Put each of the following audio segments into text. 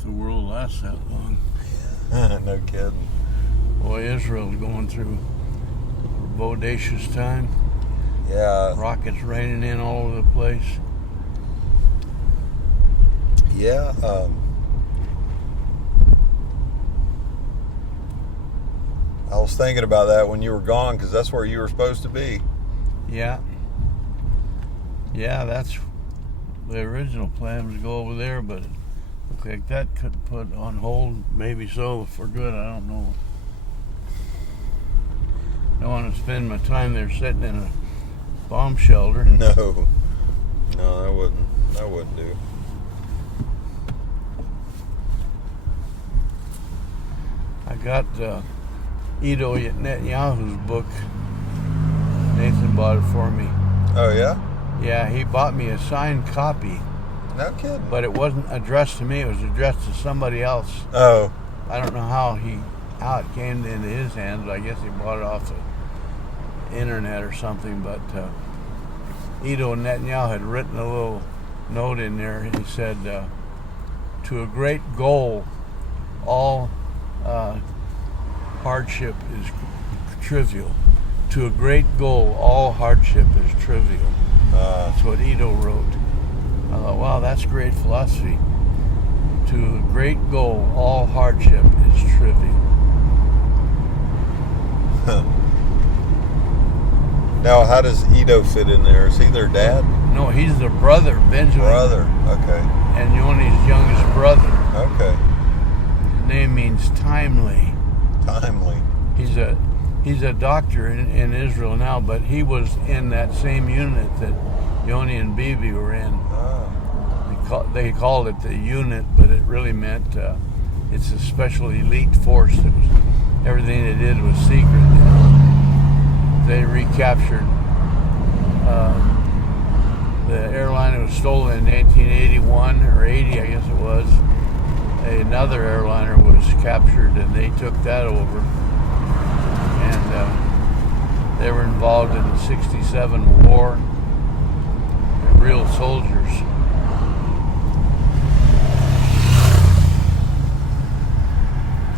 if the world lasts that long. No kidding. Boy, Israel's going through a bodacious time. Yeah. Rockets raining in all over the place. Yeah. I was thinking about that when you were gone, because that's where you were supposed to be. Yeah. Yeah, that's the original plan, was to go over there, but it looked like that could put on hold. Maybe so, for good, I don't know. I don't want to spend my time there sitting in a bomb shelter. No, that wouldn't do. I got Ido Netanyahu's book. Nathan bought it for me. Oh, yeah? Yeah, he bought me a signed copy, No kidding. but it wasn't addressed to me. It was addressed to somebody else. Oh, I don't know how it came into his hands. I guess he bought it off the internet or something. But Ido Netanyahu had written a little note in there. He said, "To a great goal, all hardship is trivial. To a great goal, all hardship is trivial." That's what Ido wrote. I thought, wow, that's great philosophy. To a great goal, all hardship is trivial. Now, how does Ido fit in there? Is he their dad? No, he's the brother, Benjamin. Brother, okay. And Yoni's youngest brother. Okay. His name means timely. Timely. He's a doctor in Israel now, but he was in that same unit that Yoni and Bibi were in. They called it the unit, but it really meant it's a special elite force. Everything they did was secret. You know. They recaptured the airline that was stolen in 1981 or 80, I guess it was. Another airliner was captured, and they took that over. And they were involved in the '67 war. They're real soldiers.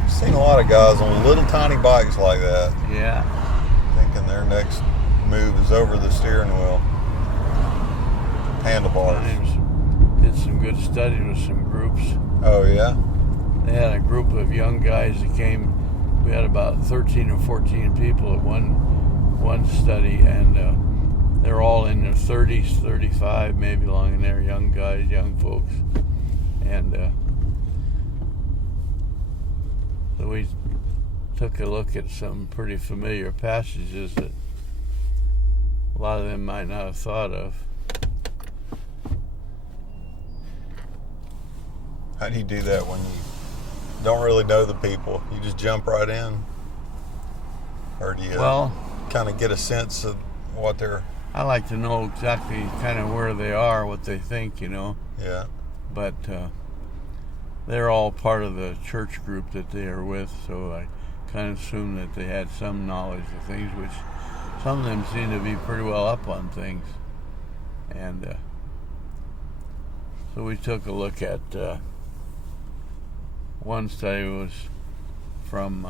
Seen a lot of guys on little tiny bikes like that. Yeah. Thinking their next move is over the steering wheel. Handlebars. Did some good study with some groups. Oh, yeah? They had a group of young guys that came. We had about 13 or 14 people at one study, and they're all in their 30s, 35, maybe along in there, young guys, young folks. And so we took a look at some pretty familiar passages that a lot of them might not have thought of. How do you do that when you don't really know the people? You just jump right in? Or do you kind of get a sense of what they're... I like to know exactly kind of where they are, what they think, you know. Yeah. But they're all part of the church group that they are with, so I kind of assume that they had some knowledge of things, which some of them seem to be pretty well up on things. And so we took a look at one study was from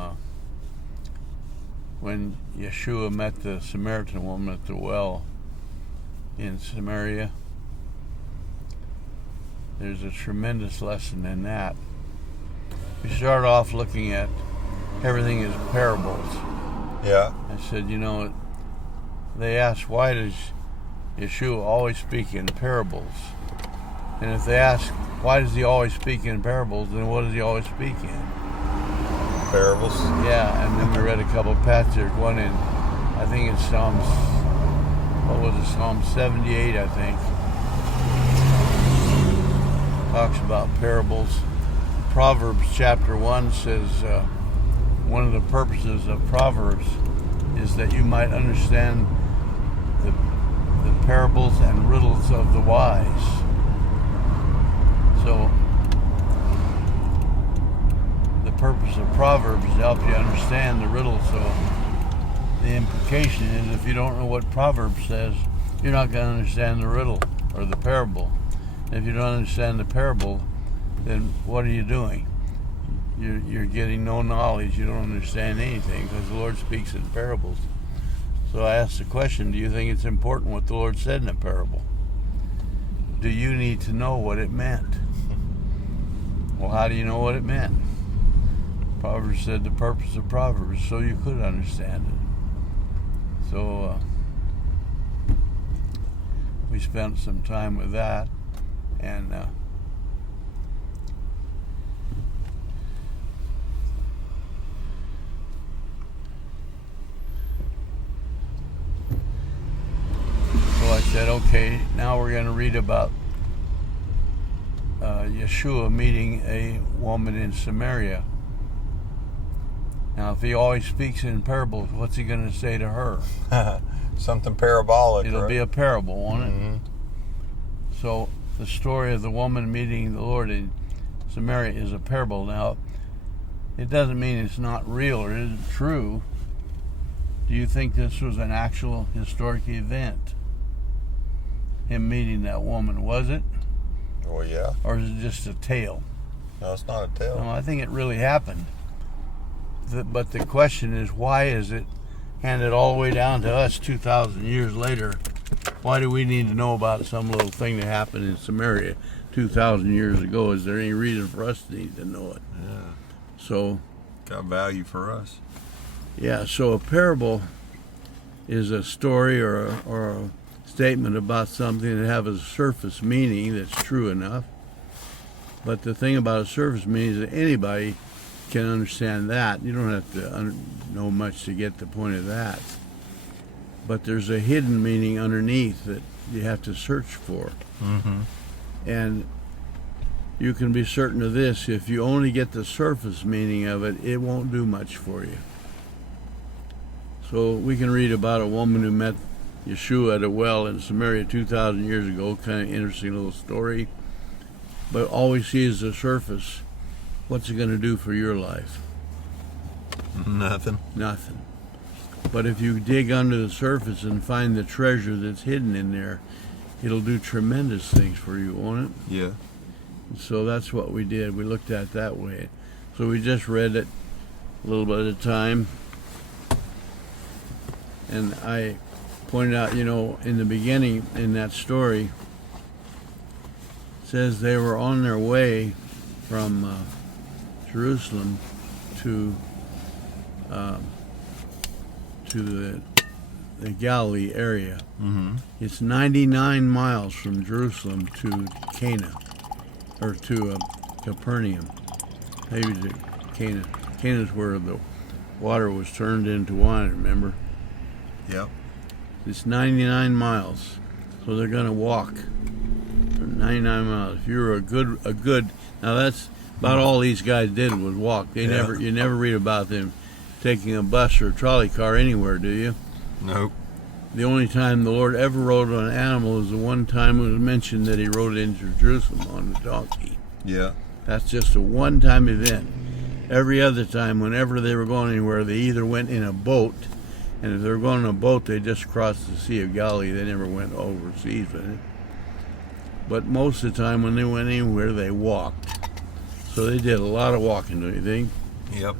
when Yeshua met the Samaritan woman at the well in Samaria. There's a tremendous lesson in that. We start off looking at everything as parables. Yeah. I said, you know, they asked, why does Yeshua always speak in parables? And if they ask, why does he always speak in parables, then what does he always speak in? Parables? Yeah, and then we read a couple of passages. One in, I think it's Psalm 78, I think. Talks about parables. Proverbs chapter 1 says one of the purposes of Proverbs is that you might understand the parables and riddles of the wise. So the purpose of Proverbs is to help you understand the riddle. So the implication is if you don't know what Proverbs says, you're not going to understand the riddle or the parable. And if you don't understand the parable, then what are you doing? You're getting no knowledge. You don't understand anything because the Lord speaks in parables. So I asked the question, do you think it's important what the Lord said in a parable? Do you need to know what it meant? Well, how do you know what it meant? Proverbs said the purpose of Proverbs so you could understand it. So we spent some time with that, and so I said, okay, now we're going to read about Yeshua meeting a woman in Samaria. Now, if he always speaks in parables, what's he going to say to her? Something parabolic. It'll right? be a parable, won't it? Mm-hmm. So the story of the woman meeting the Lord in Samaria is a parable. Now, it doesn't mean it's not real or isn't true. Do you think this was an actual historic event? Him meeting that woman, was it? Well, yeah. Or is it just a tale? No, it's not a tale. No, I think it really happened. But the question is, why is it handed all the way down to us 2,000 years later? Why do we need to know about some little thing that happened in Samaria 2,000 years ago? Is there any reason for us to need to know it? Yeah. So, Got value for us. yeah, so a parable is a story or a statement about something that has a surface meaning that's true enough. But the thing about a surface meaning is that anybody can understand that. You don't have to know much to get the point of that. But there's a hidden meaning underneath that you have to search for. Mm-hmm. And you can be certain of this: if you only get the surface meaning of it, it won't do much for you. So we can read about a woman who met Yeshua at a well in Samaria 2,000 years ago. Kind of interesting little story. But all we see is the surface. What's it going to do for your life? Nothing. Nothing. But if you dig under the surface and find the treasure that's hidden in there, it'll do tremendous things for you, won't it? Yeah. So that's what we did. We looked at it that way. So we just read it a little bit at a time. And I pointed out, in the beginning in that story, it says they were on their way from Jerusalem to the Galilee area. Mm-hmm. It's 99 miles from Jerusalem to Cana, or to Capernaum. Maybe to Cana. Cana's where the water was turned into wine, remember? Yep. It's 99 miles. So they're going to walk for 99 miles. If you're a good, now that's about all these guys did was walk. You never read about them taking a bus or a trolley car anywhere, do you? Nope. The only time the Lord ever rode on an animal is the one time it was mentioned that he rode into Jerusalem on a donkey. Yeah. That's just a one-time event. Every other time, whenever they were going anywhere, they either went in a boat, and if they were going in a boat, they just crossed the Sea of Galilee. They never went overseas with it. But most of the time, when they went anywhere, they walked. So they did a lot of walking, don't you think? Yep.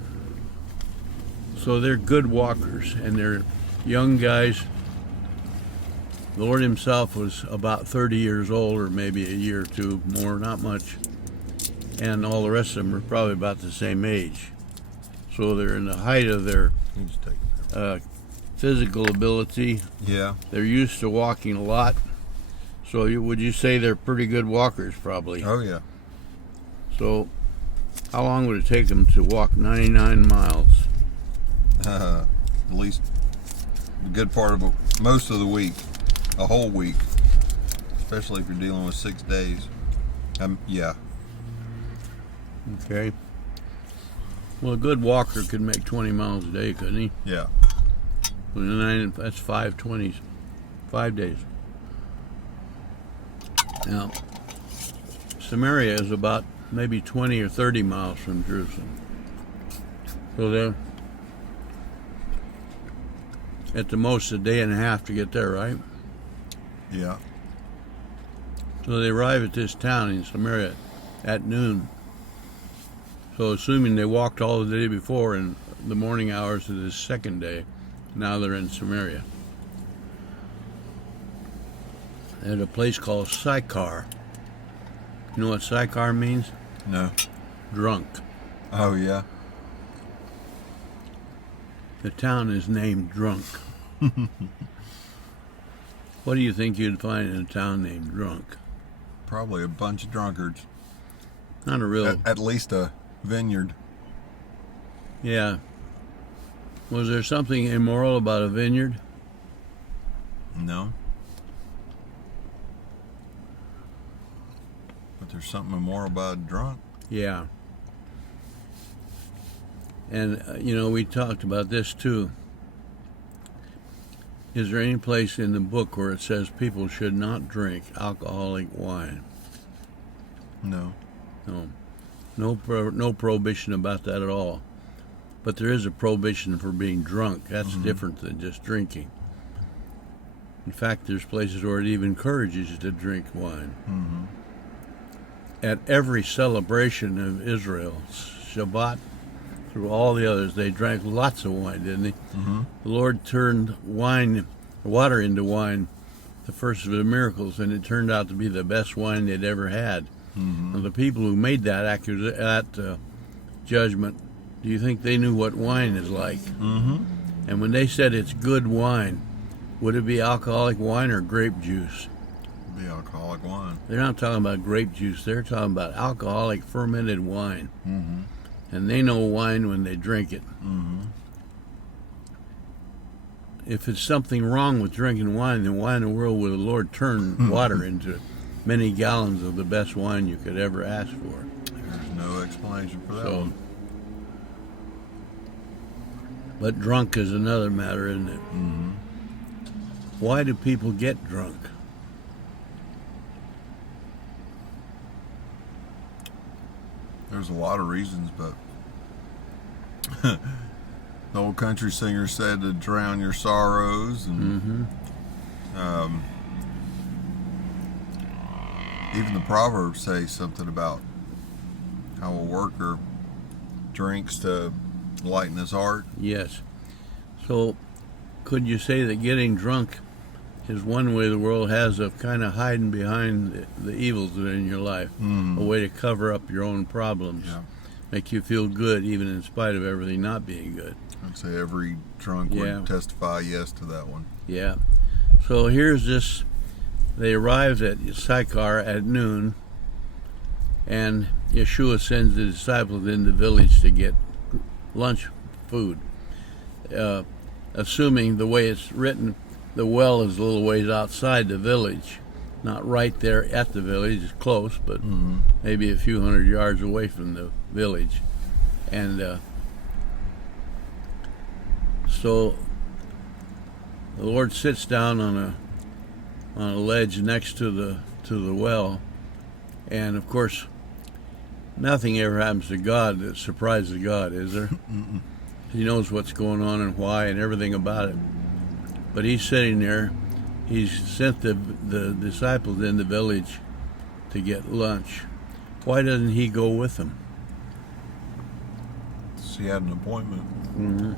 So they're good walkers, and they're young guys. The Lord himself was about 30 years old, or maybe a year or two more, not much. And all the rest of them are probably about the same age. So they're in the height of their physical ability. Yeah. They're used to walking a lot. So would you say they're pretty good walkers, probably? Oh, yeah. So how long would it take them to walk 99 miles? At least a good part of most of the week. A whole week. Especially if you're dealing with 6 days. Yeah. Okay. Well, a good walker could make 20 miles a day, couldn't he? Yeah. That's 5 days. Now, Samaria is about maybe 20 or 30 miles from Jerusalem. So they're at the most a day and a half to get there, right? Yeah. So they arrive at this town in Samaria, at noon. So assuming they walked all the day before in the morning hours of this second day, now they're in Samaria. At a place called Sychar. You know what Sychar means? No. Drunk. Oh, yeah. The town is named Drunk. What do you think you'd find in a town named Drunk? Probably a bunch of drunkards. Not a real... At least a vineyard. Yeah. Was there something immoral about a vineyard? No. But there's something immoral about a drunk. Yeah. And, we talked about this too. Is there any place in the book where it says people should not drink alcoholic wine? No. No. No prohibition about that at all. But there is a prohibition for being drunk. That's different than just drinking. In fact, there's places where it even encourages you to drink wine. Mm-hmm. At every celebration of Israel, Shabbat, through all the others, they drank lots of wine, didn't they? Mm-hmm. The Lord turned water into wine, the first of the miracles, and it turned out to be the best wine they'd ever had. Mm-hmm. And the people who made that judgment, do you think they knew what wine is like? Mm-hmm. And when they said it's good wine, would it be alcoholic wine or grape juice? Be alcoholic wine. They're not talking about grape juice. They're talking about alcoholic fermented wine. Mm-hmm. And they know wine when they drink it. Mm-hmm. If it's something wrong with drinking wine, then why in the world would the Lord turn water into many gallons of the best wine you could ever ask for? There's no explanation for that So, one. but drunk is another matter, isn't it? Mm-hmm. Why do people get drunk? There's a lot of reasons, but the old country singer said to drown your sorrows, and even the Proverbs say something about how a worker drinks to lighten his heart. Yes. So, could you say that getting drunk is one way the world has of kind of hiding behind the evils that are in your life? Mm. A way to cover up your own problems. Yeah. Make you feel good even in spite of everything not being good. I'd say every drunk Yeah. would testify yes to that one. Yeah. So here's this. They arrived at Sychar at noon, and Yeshua sends the disciples in the village to get lunch food. Assuming the way it's written, the well is a little ways outside the village. Not right there at the village, it's close, but maybe a few hundred yards away from the village. And so the Lord sits down on a ledge next to the well, and of course nothing ever happens to God that surprises God, is there? He knows what's going on and why and everything about it. But he's sitting there. He's sent the disciples in the village to get lunch. Why doesn't he go with them? She had an appointment. Mm-hmm.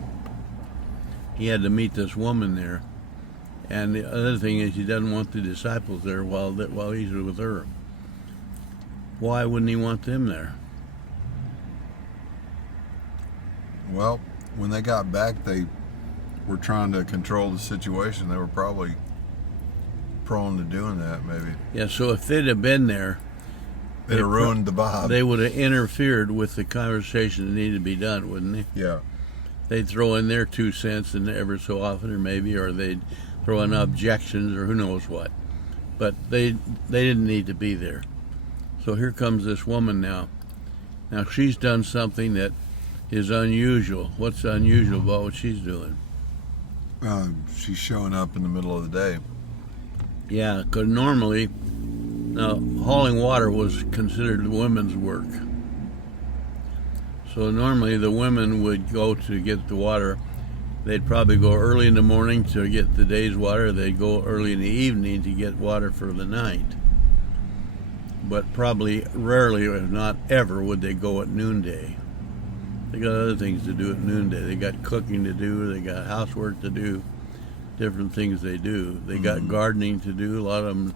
He had to meet this woman there. And the other thing is he doesn't want the disciples there while he's with her. Why wouldn't he want them there? Well, when they got back, they were trying to control the situation. They were probably prone to doing that, maybe. Yeah, so if they'd have been there, They'd have ruined the vibe. they would have interfered with the conversation that needed to be done, wouldn't they? Yeah. They'd throw in their 2 cents and ever so often, or they'd throw in objections or who knows what. But they didn't need to be there. So here comes this woman now. Now she's done something that is unusual. What's unusual about what she's doing? She's showing up in the middle of the day. Yeah, because normally, hauling water was considered women's work. So normally the women would go to get the water. They'd probably go early in the morning to get the day's water. They'd go early in the evening to get water for the night. but probably rarely, if not ever, would they go at noonday. They got other things to do at noonday. They got cooking to do. They got housework to do. Different things they do. They got gardening to do. A lot of them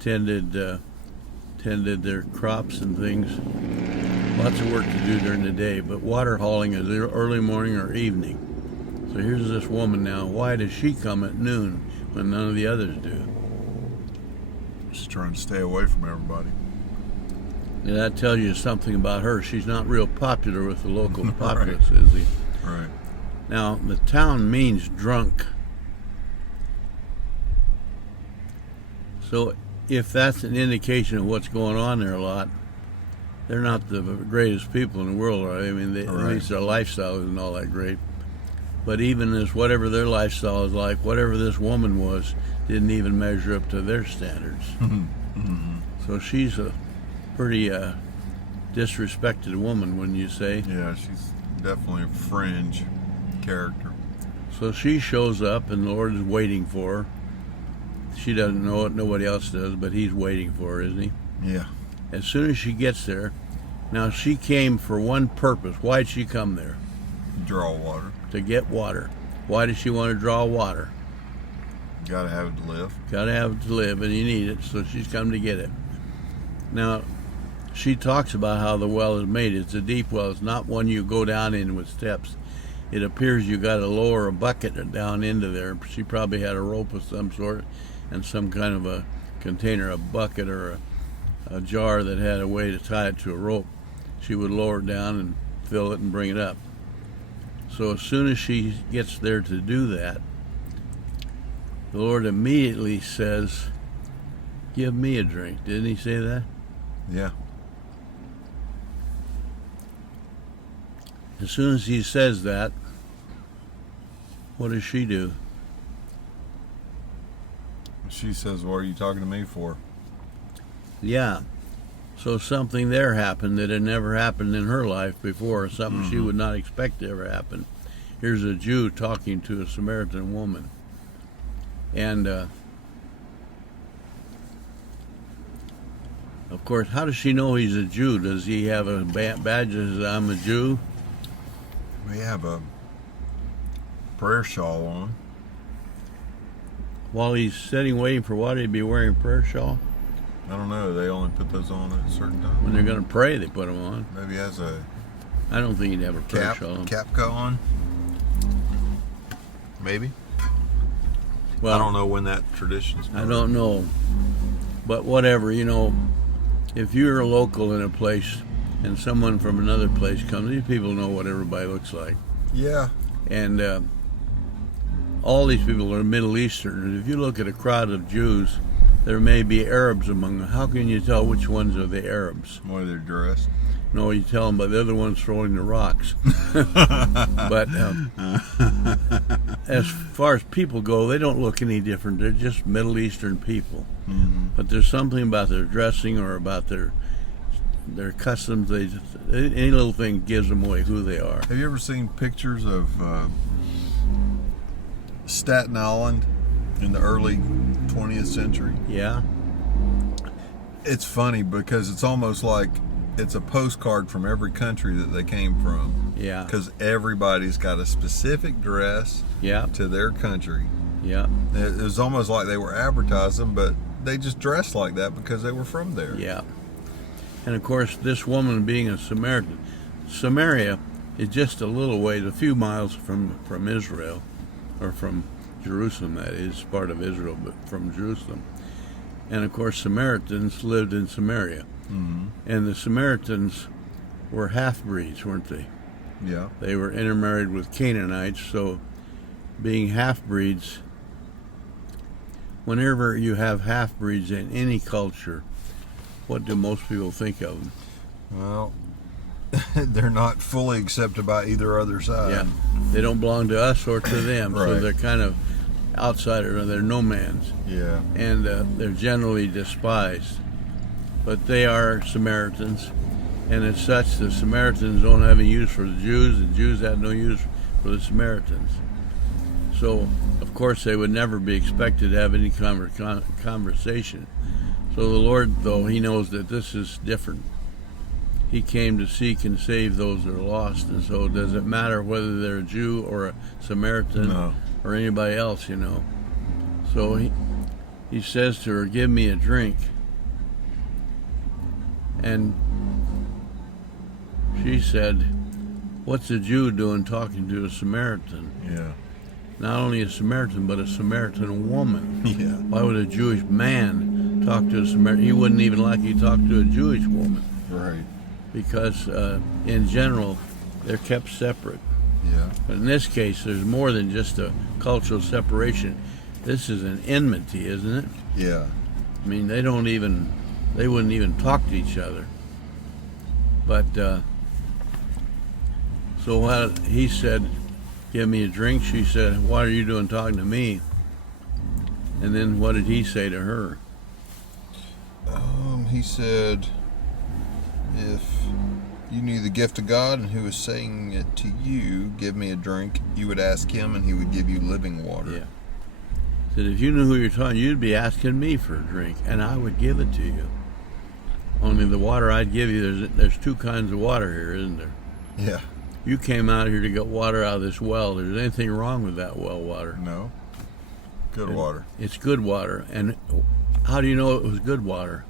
tended their crops and things. Lots of work to do during the day. But water hauling is early morning or evening. So here's this woman now. Why does she come at noon when none of the others do? Just trying to stay away from everybody. And that tells you something about her. She's not real popular with the local populace, is she? Right. Now, the town means drunk. So if that's an indication of what's going on there a lot, they're not the greatest people in the world, right? I mean, at least their lifestyle isn't all that great. But even as whatever their lifestyle is like, whatever this woman was, didn't even measure up to their standards. So she's a pretty disrespected woman, wouldn't you say? Yeah, she's definitely a fringe character. So she shows up, and the Lord is waiting for her. She doesn't know it, nobody else does, but he's waiting for her, isn't he? Yeah. As soon as she gets there, now she came for one purpose. Why'd she come there? Draw water. To get water. Why does she want to draw water? Gotta have it to live. Gotta have it to live, and you need it, so she's come to get it. Now, she talks about how the well is made. It's a deep well. It's not one you go down in with steps. It appears you got to lower a bucket down into there. She probably had a rope of some sort and some kind of a container, a bucket or a jar that had a way to tie it to a rope. She would lower it down and fill it and bring it up. So as soon as she gets there to do that, the Lord immediately says, "Give me a drink." Didn't he say that? Yeah. As soon as he says that, what does she do? She says, "What are you talking to me for?" Yeah. So something there happened that had never happened in her life before, something she would not expect to ever happen. Here's a Jew talking to a Samaritan woman. And, of course, how does she know he's a Jew? Does he have a badge that says, "I'm a Jew"? We have a prayer shawl on. While he's sitting waiting for water, he'd be wearing a prayer shawl? I don't know. They only put those on at a certain time. When they're going to pray, they put them on. Maybe he has a I don't think he'd have a prayer shawl on. cap on. Maybe. Well, I don't know when that tradition's I started. don't know. But whatever, if you're a local in a place and someone from another place comes, these people know what everybody looks like. Yeah. And all these people are Middle Eastern. If you look at a crowd of Jews, there may be Arabs among them. How can you tell which ones are the Arabs? The way they're dressed. No, you tell them by the other ones throwing the rocks. But as far as people go, they don't look any different. They're just Middle Eastern people. But there's something about their dressing or about their customs. Any little thing gives them away who they are. Have you ever seen pictures of Staten Island in the early 20th century? Yeah. It's funny because it's almost like it's a postcard from every country that they came from. Yeah. Because everybody's got a specific dress Yeah. to their country. Yeah. It was almost like they were advertising, but they just dressed like that because they were from there. Yeah. And of course, this woman being a Samaritan, Samaria is just a little ways, a few miles from Israel, or from Jerusalem, that is, part of Israel, but from Jerusalem. And of course, Samaritans lived in Samaria. And the Samaritans were half-breeds, weren't they? Yeah. They were intermarried with Canaanites, so being half-breeds, whenever you have half-breeds in any culture, what do most people think of them? Well, they're not fully accepted by either other side. Yeah, they don't belong to us or to them, so Right. they're kind of outsiders, or they're nomads, Yeah. and they're generally despised. But they are Samaritans, and as such, the Samaritans don't have any use for the Jews, and Jews have no use for the Samaritans. So, of course, they would never be expected to have any conversation. So the Lord, though, he knows that this is different. He came to seek and save those that are lost. And so does it matter whether they're a Jew or a Samaritan No. or anybody else, So he says to her, give me a drink. And she said, what's a Jew doing talking to a Samaritan? Yeah. Not only a Samaritan, but a Samaritan woman. Yeah. Why would a Jewish man talk to a Samaritan? He wouldn't even like he talked to a Jewish woman. Right. Because in general, they're kept separate. Yeah. But in this case, there's more than just a cultural separation. This is an enmity, isn't it? Yeah. I mean, they wouldn't even talk to each other. But, so what he said, give me a drink. She said, what are you doing talking to me? And then what did he say to her? He said, if you knew the gift of God and who was saying it to you, give me a drink, you would ask him and he would give you living water. Yeah. Said, if you knew who you're talking, you'd be asking me for a drink, and I would give it to you. Only the water I'd give you, there's two kinds of water here, isn't there? Yeah. You came out here to get water out of this well. There's anything wrong with that well water. No. Good water. It's good water. And how do you know it was good water?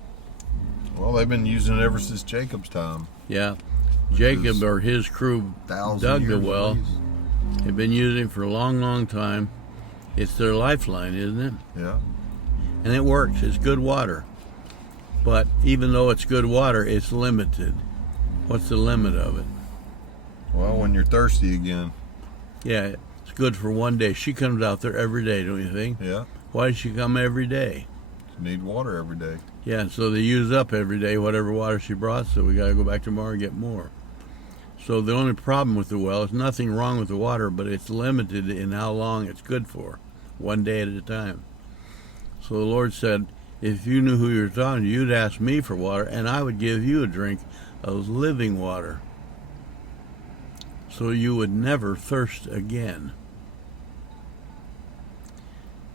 Well, they've been using it ever since Jacob's time. Yeah. Jacob or his crew dug the well. They've been using it for a long, long time. It's their lifeline, isn't it? Yeah. And it works. It's good water. But even though it's good water, it's limited. What's the limit of it? Well, when you're thirsty again. Yeah, it's good for one day. She comes out there every day, don't you think? Yeah. Why does she come every day? You need water every day. Yeah, so they use up every day whatever water she brought, so we got to go back tomorrow and get more. So the only problem with the well is nothing wrong with the water, but it's limited in how long it's good for, one day at a time. So the Lord said, if you knew who you were talking to, you'd ask me for water, and I would give you a drink of living water, so you would never thirst again.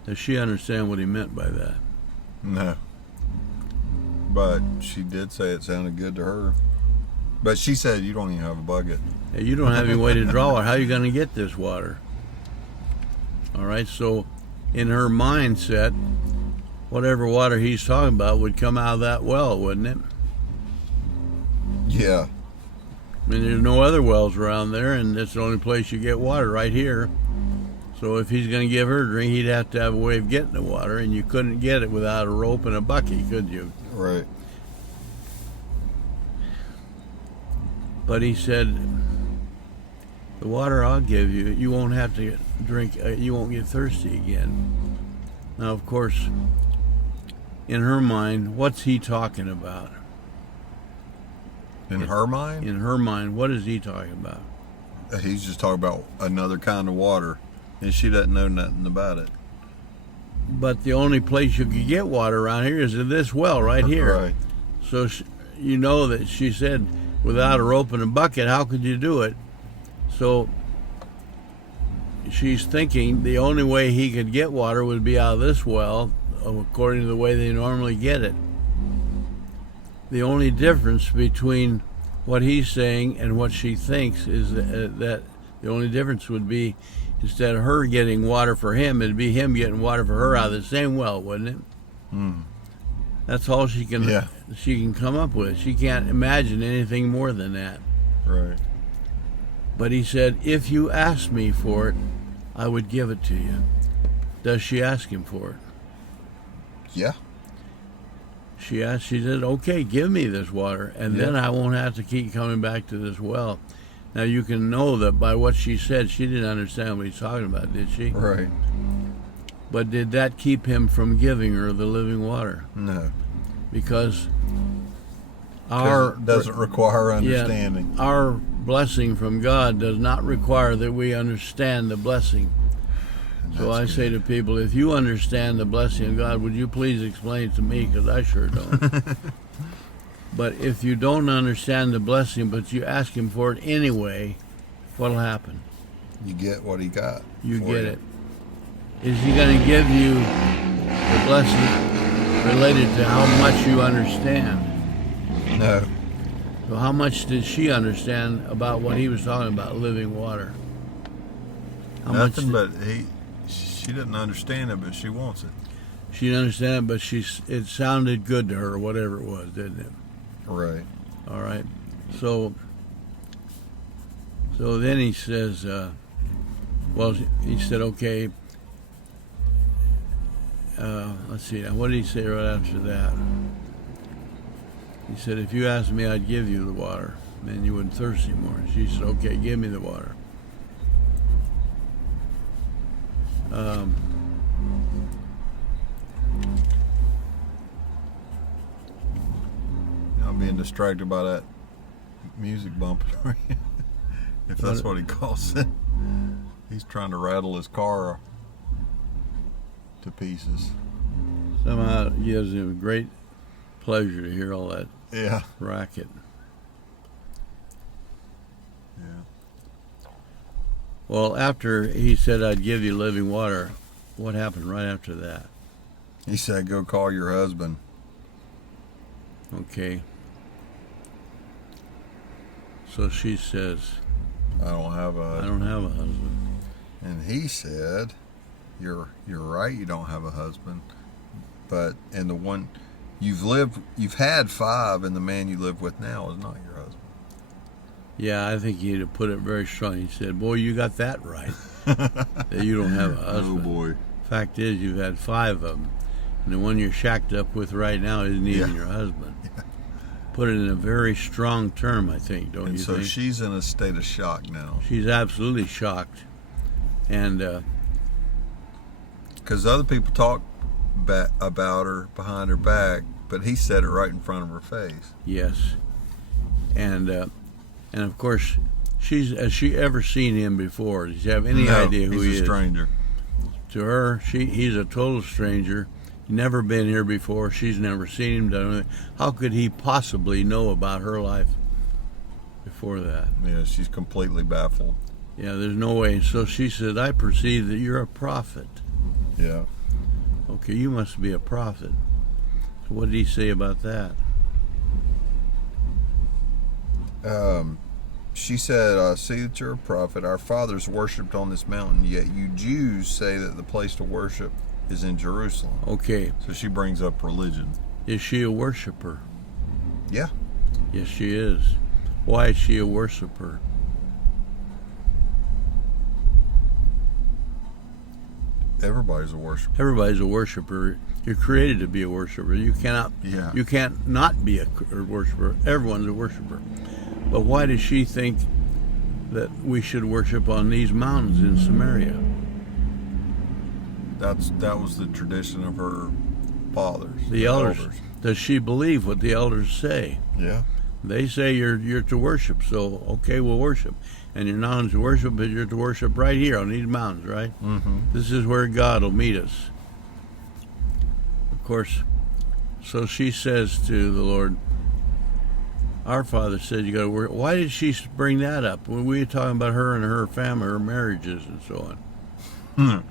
Does she understand what he meant by that? No. But she did say it sounded good to her. But she said you don't even have a bucket. Hey, you don't have any way to draw it. How are you going to get this water? All right, so in her mindset, whatever water he's talking about would come out of that well, wouldn't it? Yeah. I mean, there's no other wells around there, and that's the only place you get water, right here. So if he's going to give her a drink, he'd have to have a way of getting the water, and you couldn't get it without a rope and a bucket, could you? Right. But he said, the water I'll give you, you won't have to drink, you won't get thirsty again. Now, of course, in her mind, what's he talking about? In her mind? In her mind, what is he talking about? He's just talking about another kind of water, and she doesn't know nothing about it. But the only place you could get water around here is in this well right here. Right. So you know that she said, without a rope and a bucket, how could you do it? So she's thinking the only way he could get water would be out of this well, according to the way they normally get it. The only difference between what he's saying and what she thinks is that the only difference would be, instead of her getting water for him, it'd be him getting water for her out of the same well, wouldn't it? Mm. That's all she can come up with. She can't imagine anything more than that. Right. But he said, if you asked me for it, I would give it to you. Does she ask him for it? Yeah. She said, okay, give me this water, and then I won't have to keep coming back to this well. Now, you can know that by what she said, she didn't understand what he's talking about, did she? Right. But did that keep him from giving her the living water? No. Because it doesn't require understanding. Our blessing from God does not require that we understand the blessing. So I say to people, if you understand the blessing of God, would you please explain it to me? Because I sure don't. But if you don't understand the blessing, but you ask him for it anyway, what'll happen? You get what he got. You get it. Is he going to give you the blessing? related to how much you understand. No. So how much did she understand about what he was talking about, living water? How Nothing, much but she didn't understand it, but she wants it. she didn't understand it, but it sounded good to her, whatever it was, didn't it? Right. All right. So then he says, he said, okay, let's see, now what did he say right after that? He said, if you asked me, I'd give you the water, then you wouldn't thirst anymore. And she said, okay, give me the water. I'm being distracted by that music bumping. If that's what he calls it. He's trying to rattle his car to pieces. Somehow it gives him great pleasure to hear all that Yeah. racket. Yeah. Well, after he said, I'd give you living water, what happened right after that? He said, go call your husband. Okay. So she says, I don't have a I husband. don't have a husband. And he said, you're right, you don't have a husband. But and the one you've had 5, and the man you live with now is not your husband. Yeah, I think he'd have put it very strong. He said, boy, you got that right. That you don't have a husband. Oh boy. Fact is, you've had 5 of them. And the one you're shacked up with right now isn't even Yeah. your husband. Yeah. Put it in a very strong term, I think, don't And you so think? she's in a state of shock now. She's absolutely shocked. And Because other people talk about her behind her back, but he said it right in front of her face. yes. And of course, has she ever seen him before? Does she have any idea who he he's is? a stranger. To her, he's a total stranger. Never been here before. She's never seen him. Done anything. How could he possibly know about her life before that? Yeah, she's completely baffled. Yeah, there's no way. So she said, I perceive that you're a prophet. Yeah. Okay, you must be a prophet. So what did he say about that? She said, I see that you're a prophet. Our fathers worshipped on this mountain, yet you Jews say that the place to worship is in Jerusalem. Okay, So she brings up religion. is she a worshiper? Yeah. Yes, she is. Why is she a worshiper? Everybody's a worshiper. Everybody's a worshiper. You're created to be a worshiper. You can't not be a worshiper. Everyone's a worshiper. But why does she think that we should worship on these mountains in Samaria? That was the tradition of her fathers. The elders. Does she believe what the elders say? Yeah. They say you're to worship, so okay, we'll worship. And you're not to worship, but you're to worship right here on these mountains, right? Mm-hmm. This is where God will meet us. Of course, so she says to the Lord, our Father said you got to work. Why did she bring that up? When we were talking about her and her family, her marriages and so on.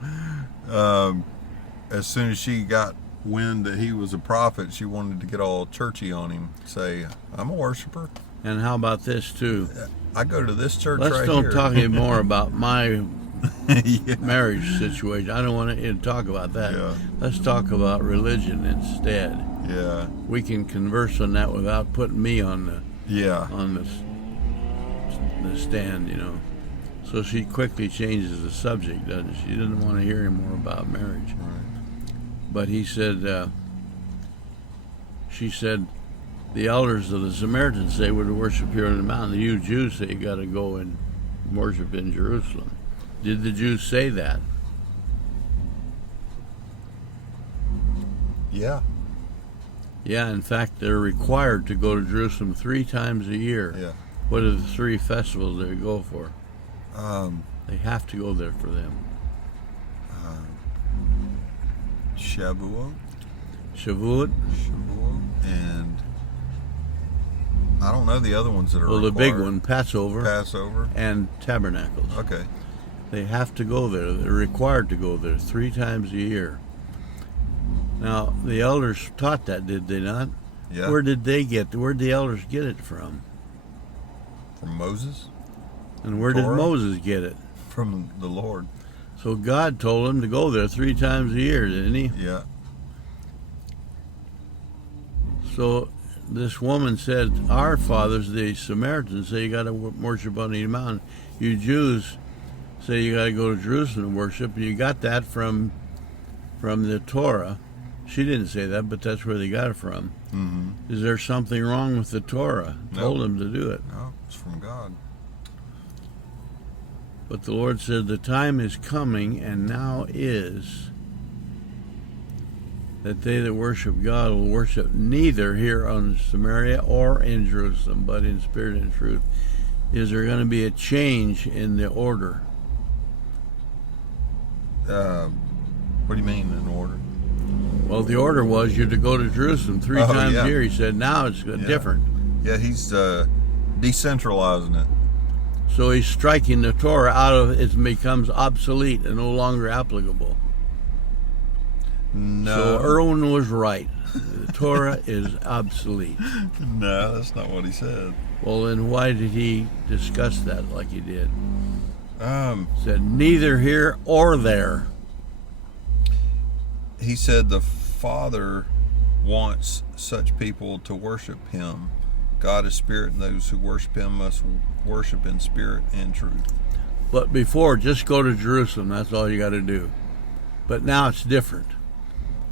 As soon as she got wind that he was a prophet, she wanted to get all churchy on him. Say, I'm a worshiper. And how about this too? I go to this church Let's right don't here. talk anymore about my Yeah. marriage situation. I don't want to talk about that. Yeah. Let's talk about religion instead. Yeah. We can converse on that without putting me on the Yeah. stand, you know. So she quickly changes the subject, doesn't she? She doesn't want to hear any more about marriage. Right. But he said, she said, the elders of the Samaritans say we're to worship here on the mountain. You Jews say you got to go and worship in Jerusalem. Did the Jews say that? Yeah. Yeah, in fact, they're required to go to Jerusalem 3 times a year. Yeah. What are the 3 festivals they go for? Um, They have to go there for them. Shavuot, Shavuot, and I don't know the other ones that are well, the big required. one, Passover, Passover. and Tabernacles. Okay. They have to go there. They're required to go there 3 times a year. Now, the elders taught that, did they not? Yeah. Where'd the elders get it from? From Moses? And where did Torah? Moses get it? From the Lord. So God told him to go there 3 times a year, didn't he? Yeah. So this woman said, our fathers, the Samaritans, say you got to worship on the mountain. You Jews say you got to go to Jerusalem and worship, and you got that from the Torah. She didn't say that, but that's where they got it from. Mm-hmm. Is there something wrong with the Torah? Told them to do it. No, it's from God. But the Lord said, the time is coming, and now is, that they that worship God will worship neither here on Samaria or in Jerusalem, but in spirit and truth. Is there going to be a change in the order? What do you mean in order? Well, the order was you're to go to Jerusalem 3 times yeah. a year. He said, now it's different. Yeah, he's decentralizing it. So he's striking the Torah out of it, becomes obsolete and no longer applicable. No. So Erwin was right. The Torah is obsolete. No, that's not what he said. Well, then why did he discuss that like he did? He Said neither here or there. He said the Father wants such people to worship him. God is spirit, and those who worship him must worship in spirit and truth. But before, just go to Jerusalem. That's all you got to do. But now it's different.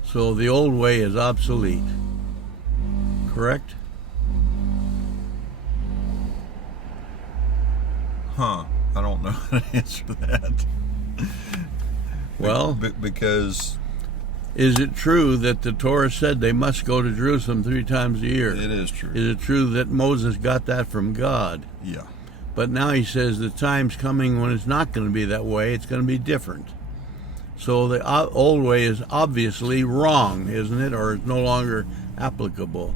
So the old way is obsolete. Correct? Huh. I don't know how to answer that. Well, because is it true that the Torah said they must go to Jerusalem 3 times a year? it is true. Is it true that Moses got that from God? Yeah. But now he says the time's coming when it's not going to be that way. It's going to be different. So the old way is obviously wrong, isn't it? Or it's no longer applicable.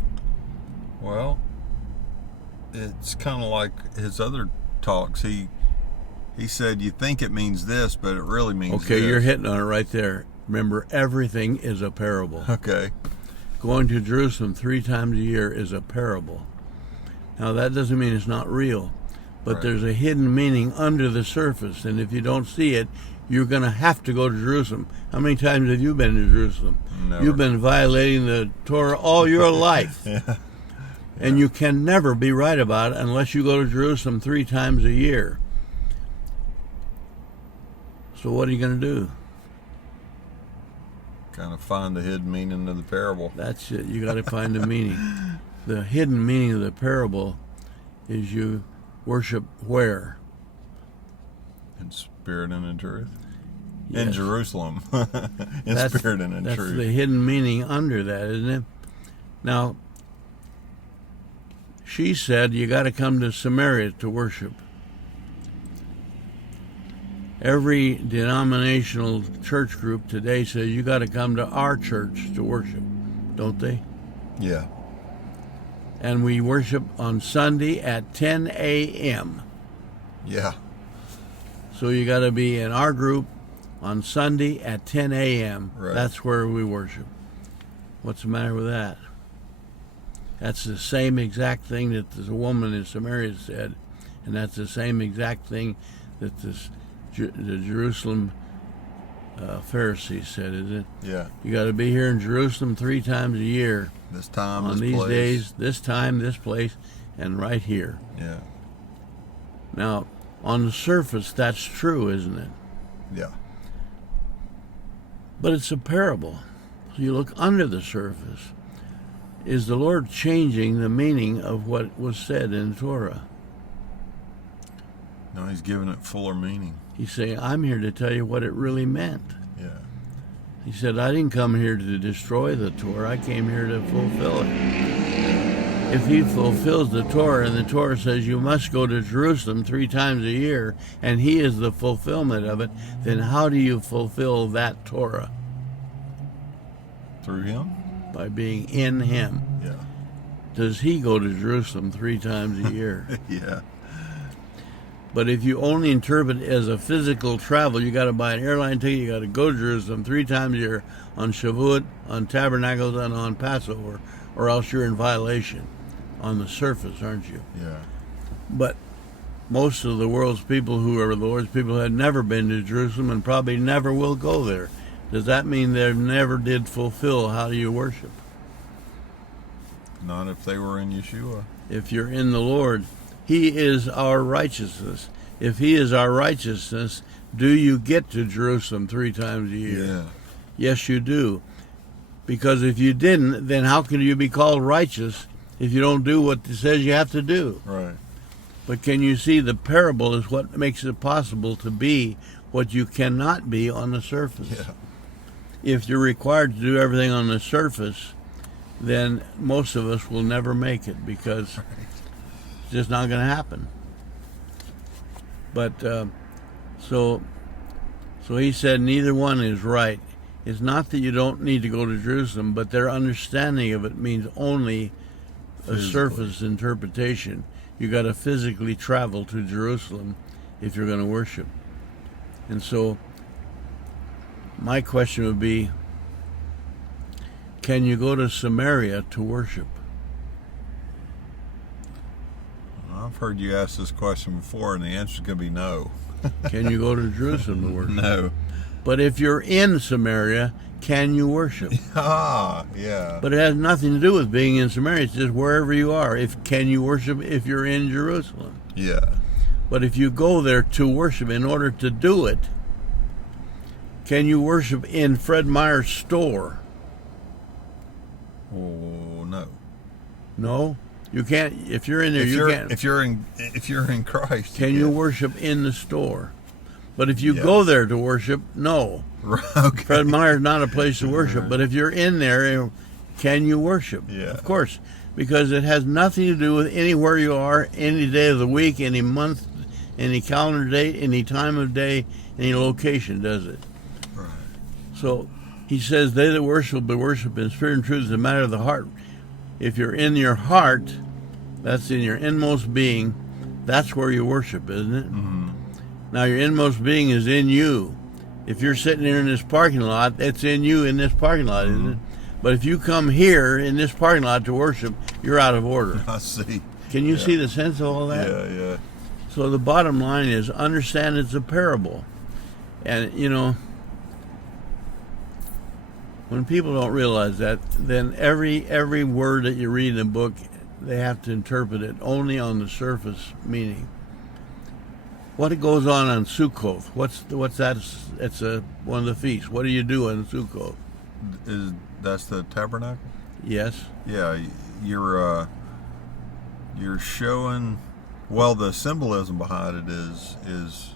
Well, it's kind of like his other talks. He said you think it means this, but it really means Okay, this. you're hitting on it right there. Remember, everything is a parable. Okay. Going to Jerusalem 3 times a year is a parable. Now, that doesn't mean it's not real, but Right. there's a hidden meaning under the surface, and if you don't see it, you're going to have to go to Jerusalem. How many times have you been to Jerusalem? Never. You've been violating the Torah all your life. Yeah. And you can never be right about it unless you go to Jerusalem 3 times a year. So what are you going to do? Kind of find the hidden meaning of the parable. That's it. You got to find the meaning. The hidden meaning of the parable is you worship where? In spirit and in truth. Yes. In Jerusalem. In That's- spirit and in That's truth. the hidden meaning under that, isn't it? Now, she said you got to come to Samaria to worship. Every denominational church group today says you got to come to our church to worship, don't they? Yeah. And we worship on Sunday at 10 a.m. Yeah. So you got to be in our group on Sunday at 10 a.m. Right. That's where we worship. What's the matter with that? That's the same exact thing that the woman in Samaria said, and that's the same exact thing that the Jerusalem Pharisees said, isn't it? Yeah. You got to be here in Jerusalem 3 times a year This time, on this these place. days, this time, this place, and right here. Yeah. Now, on the surface, that's true, isn't it? Yeah. But it's a parable. So you look under the surface. Is the Lord changing the meaning of what was said in the Torah? No, he's giving it fuller meaning. He's saying, I'm here to tell you what it really meant. Yeah. He said, I didn't come here to destroy the Torah. I came here to fulfill it. If he fulfills the Torah, and the Torah says you must go to Jerusalem 3 times a year, and he is the fulfillment of it, then how do you fulfill that Torah? Through him? By being in him. Yeah. Does he go to Jerusalem 3 times a year? Yeah. But if you only interpret it as a physical travel, you got to buy an airline ticket, you got to go to Jerusalem 3 times a year on Shavuot, on Tabernacles, and on Passover, or else you're in violation on the surface, aren't you? Yeah. But most of the world's people who are the Lord's people had never been to Jerusalem and probably never will go there. Does that mean they never did fulfill how do you worship? Not if they were in Yeshua. If you're in the Lord, He is our righteousness. If He is our righteousness, do you get to Jerusalem 3 times a year? Yeah. Yes, you do. Because if you didn't, then how can you be called righteous if you don't do what it says you have to do? Right. But can you see the parable is what makes it possible to be what you cannot be on the surface? Yeah. If you're required to do everything on the surface, then most of us will never make it because it's just not going to happen. But so he said neither one is right. It's not that you don't need to go to Jerusalem, but their understanding of it means only a surface interpretation. You got to physically travel to Jerusalem if you're going to worship. And so my question would be, can you go to Samaria to worship? I've heard you ask this question before, and the answer's going to be no. Can you go to Jerusalem to worship? No. But if you're in Samaria, can you worship? Ah, yeah. But it has nothing to do with being in Samaria. It's just wherever you are. Can you worship if you're in Jerusalem? Yeah. But if you go there to worship, in order to do it, can you worship in Fred Meyer's store? Oh, no. No, you can't. If you're in there, you can't. If you're in Christ, Can you worship in the store? But if you go there to worship, no. Okay. Fred Meyer's not a place to worship. But if you're in there, can you worship? Yeah. Of course, because it has nothing to do with anywhere you are, any day of the week, any month, any calendar date, any time of day, any location, does it? Right. So he says, they that worship will be worship in spirit and truth is a matter of the heart. If you're in your heart, that's in your inmost being, that's where you worship, isn't it? Mm-hmm. Now, your inmost being is in you. If you're sitting here in this parking lot, it's in you in this parking lot, isn't it? But if you come here in this parking lot to worship, you're out of order. I see. Can you see the sense of all that? Yeah, yeah. So the bottom line is, understand it's a parable. And, you know, when people don't realize that, then every word that you read in a book, they have to interpret it only on the surface meaning. What goes on Sukkot? What's that? It's one of the feasts. What do you do on Sukkot? That's the tabernacle? Yes. Yeah, you're showing. Well, the symbolism behind it is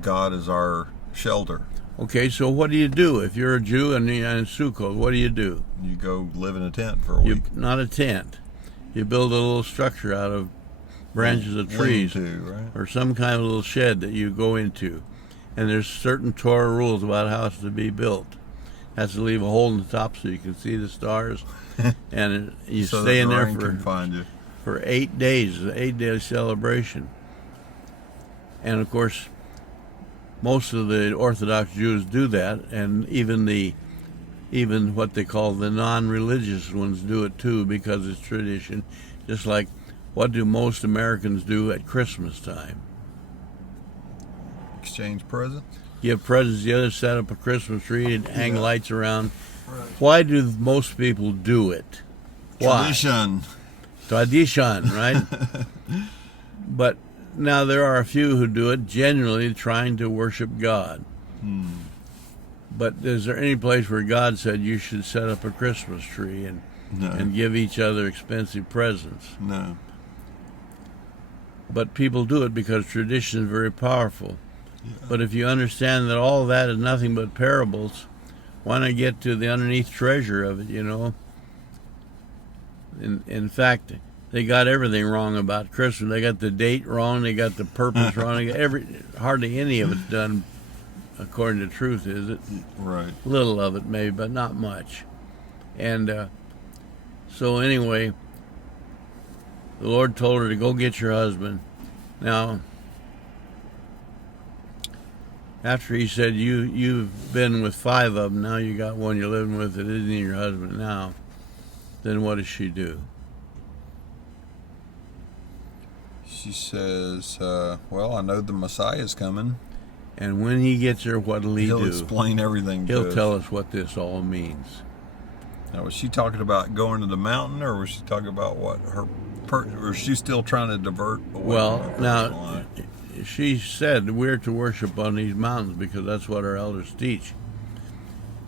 God is our shelter. Okay, so what do you do if you're a Jew and you're in Sukkot? What do you do? You go live in a tent for a week. Not a tent. You build a little structure out of branches of trees, right? or some kind of little shed that you go into. And there's certain Torah rules about how it's to be built. It has to leave a hole in the top so you can see the stars. And you so stay in there can find you. for 8 days, an 8-day celebration. And of course, most of the Orthodox Jews do that, and even what they call the non-religious ones do it too, because it's tradition. Just like, what do most Americans do at Christmas time? Exchange presents? Give presents, the others set up a Christmas tree and hang lights around. Right. Why do most people do it? Why? Tradition, right? But now there are a few who do it genuinely trying to worship God. But is there any place where God said you should set up a Christmas tree and give each other expensive presents? No. But people do it because tradition is very powerful. Yeah. But if you understand that all that is nothing but parables, why not get to the underneath treasure of it, you know? In fact, they got everything wrong about Christmas. They got the date wrong. They got the purpose wrong. They got hardly any of it's done according to truth, is it? Right. Little of it, maybe, but not much. And so anyway, the Lord told her to go get your husband. Now, After he said, you've been with 5 of them, now you got one you're living with that isn't your husband now, then what does she do? She says, well, I know the Messiah's coming. And when he gets there, what'll he He'll do? explain everything to He'll us. tell us what this all means. Now, was she talking about going to the mountain, or was she talking about what? Or is she still trying to divert away from Well, her personal now, life? she said we're to worship on these mountains because that's what our elders teach.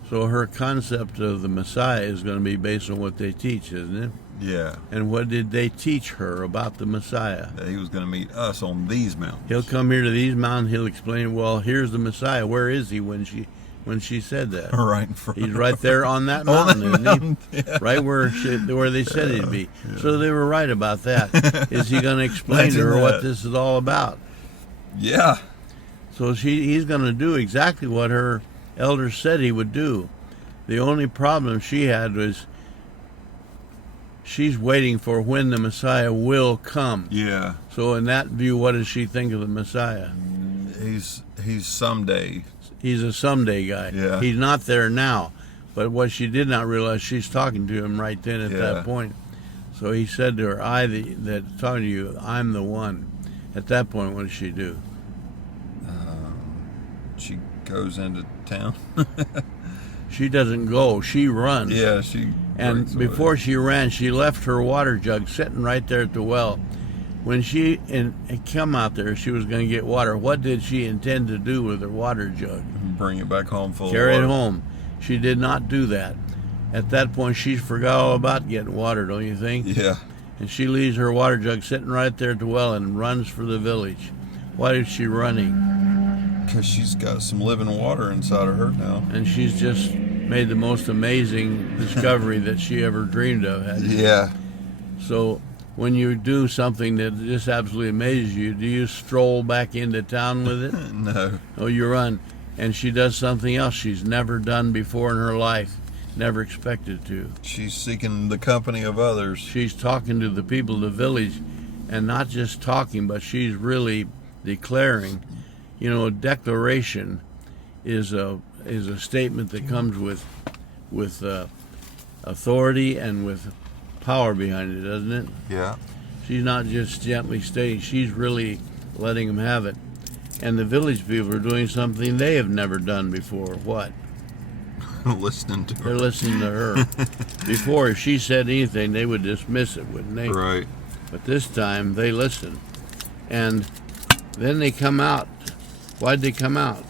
So her concept of the Messiah is going to be based on what they teach, isn't it? Yeah. And what did they teach her about the Messiah? That he was going to meet us on these mountains. He'll come here to these mountains. He'll explain, well, here's the Messiah. Where is he when she said that? Right in front. He's right there on that mountain, On that isn't mountain, he? yeah. Right where they said he'd be. Yeah. So they were right about that. Is he going to explain to her what this is all about? Yeah. So he's going to do exactly what her elders said he would do. The only problem she had was she's waiting for when the Messiah will come. Yeah. So in that view, what does she think of the Messiah? He's someday. He's a someday guy. Yeah. He's not there now. But what she did not realize, she's talking to him right then at that point. So he said to her, that's talking to you, I'm the one. At that point, what does she do? She goes into town. She doesn't go. She runs. Yeah, she. And before she ran, she left her water jug sitting right there at the well. When she come out there, she was going to get water. What did she intend to do with her water jug? Bring it back home full. Carry of water. it home. She did not do that. At that point, she forgot all about getting water, don't you think? Yeah. And she leaves her water jug sitting right there at the well and runs for the village. Why is she running? Because she's got some living water inside of her now. And she's just made the most amazing discovery that she ever dreamed of. Yeah. So when you do something that just absolutely amazes you, do you stroll back into town with it? No. Oh, you run. And she does something else she's never done before in her life, never expected to. She's seeking the company of others. She's talking to the people of the village, and not just talking, but she's really declaring. You know, a declaration is a statement that comes with authority and with power behind it, doesn't it? Yeah. She's not just gently stating; she's really letting them have it. And the village people are doing something they have never done before. What? Listening to her. They're listening to her. Before, if she said anything, they would dismiss it, wouldn't they? Right. But this time, they listen. And then they come out. Why'd they come out?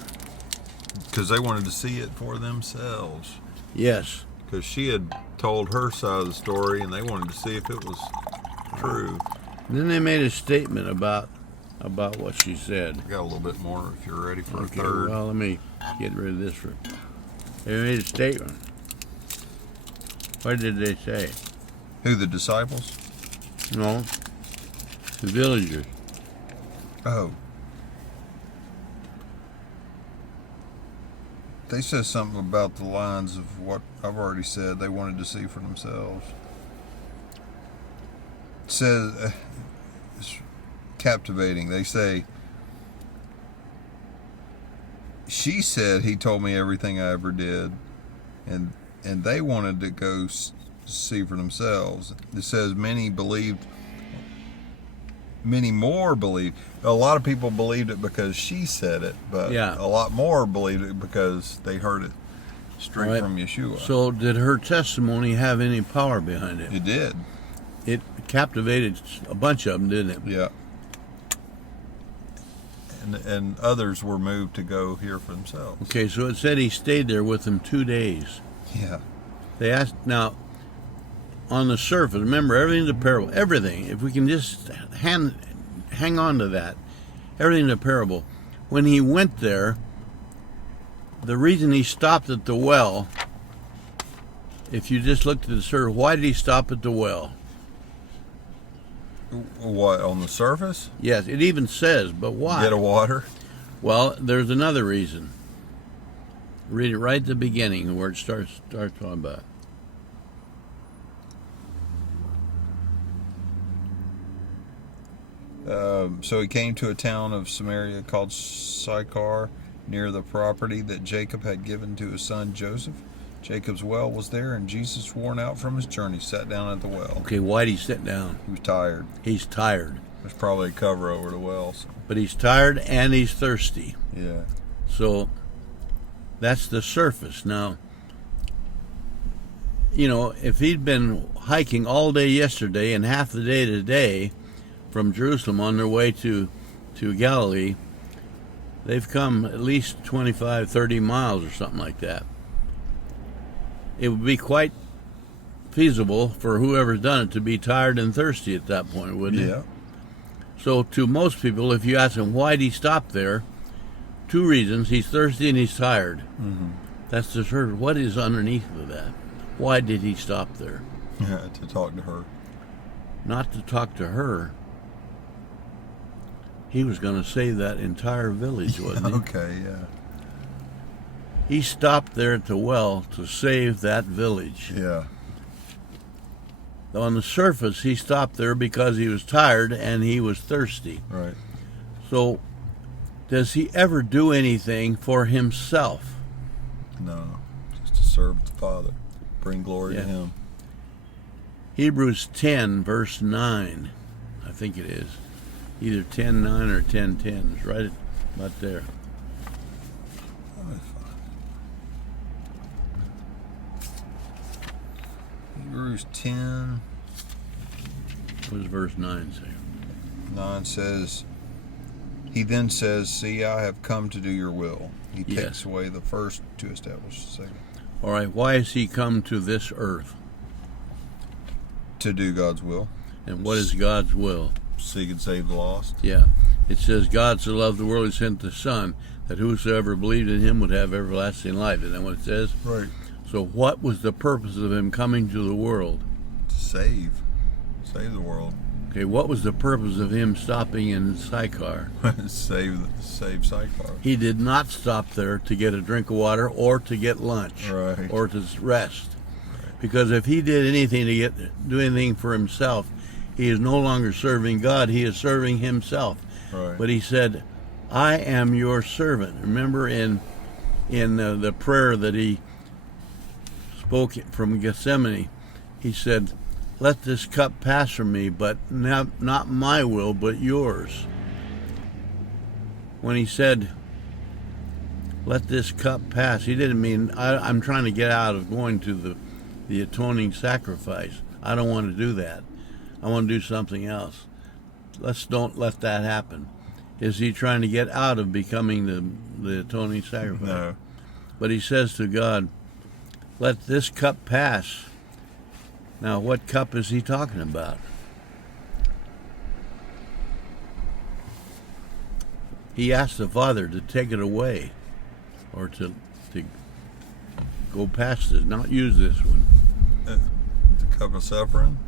Because they wanted to see it for themselves. Yes. Because she had told her side of the story, and they wanted to see if it was true. And then they made a statement about what she said. I got a little bit more if you're ready for Okay, a third. well, let me get rid of this. They made a statement. What did they say? Who, the disciples? No. The villagers. Oh. They said something about the lines of what I've already said they wanted to see for themselves. It says, it's captivating. They say, she said he told me everything I ever did, and they wanted to go see for themselves. It says many more believed. A lot of people believed it because she said it, but a lot more believed it because they heard it straight from Yeshua. So did her testimony have any power behind it? It did. It captivated a bunch of them, didn't it? Yeah. And others were moved to go hear for themselves. Okay, so it said he stayed there with them 2 days. Yeah. They asked, now, on the surface, remember, everything's a parable. Everything. If we can just hang on to that. Everything's a parable. When he went there, the reason he stopped at the well, if you just looked at the surface, why did he stop at the well? What, on the surface? Yes, it even says, but why? Get a water? Well, there's another reason. Read it right at the beginning where it starts talking about. So he came to a town of Samaria called Sychar, near the property that Jacob had given to his son Joseph. Jacob's well was there, and Jesus, worn out from his journey, sat down at the well. Okay, why'd he sit down? He was tired. He's tired. There's probably a cover over the well. So. But he's tired and he's thirsty. Yeah. So that's the surface. Now, you know, if he'd been hiking all day yesterday and half the day today from Jerusalem on their way to Galilee, they've come at least 25, 30 miles or something like that. It would be quite feasible for whoever's done it to be tired and thirsty at that point, wouldn't it? Yeah. So to most people, if you ask them why'd he stop there, two reasons: he's thirsty and he's tired. Mm-hmm. That's the surface. What is underneath of that? Why did he stop there? Yeah, to talk to her. Not to talk to her. He was going to save that entire village, wasn't he? Okay, yeah. He stopped there at the well to save that village. Yeah. On the surface, he stopped there because he was tired and he was thirsty. Right. So, does he ever do anything for himself? No. Just to serve the Father. Bring glory to Him. Hebrews 10, verse 9, I think it is. Either 10:9 or 10:10. It's right about there. Hebrews 10. What does verse 9 say? 9 says, He then says, See, I have come to do your will. He takes away the first to establish the second. All right, why has he come to this earth? To do God's will. And what is God's will? Seek and save the lost. Yeah. It says, God so loved the world, he sent the Son, that whosoever believed in him would have everlasting life. Isn't that what it says? Right. So what was the purpose of him coming to the world? To save the world. Okay, what was the purpose of him stopping in Sychar? save Sychar. He did not stop there to get a drink of water or to get lunch. Right. Or to rest. Because if he did anything to do anything for himself, he is no longer serving God, he is serving himself. Right. But he said, I am your servant. Remember in the prayer that he spoke from Gethsemane, he said, let this cup pass from me, but not my will, but yours. When he said, let this cup pass, he didn't mean, I'm trying to get out of going to the atoning sacrifice. I don't want to do that. I want to do something else. Don't let that happen. Is he trying to get out of becoming the atoning sacrifice? No. But he says to God, let this cup pass. Now, what cup is he talking about? He asked the Father to take it away, or to go past it, not use this one. The cup of suffering?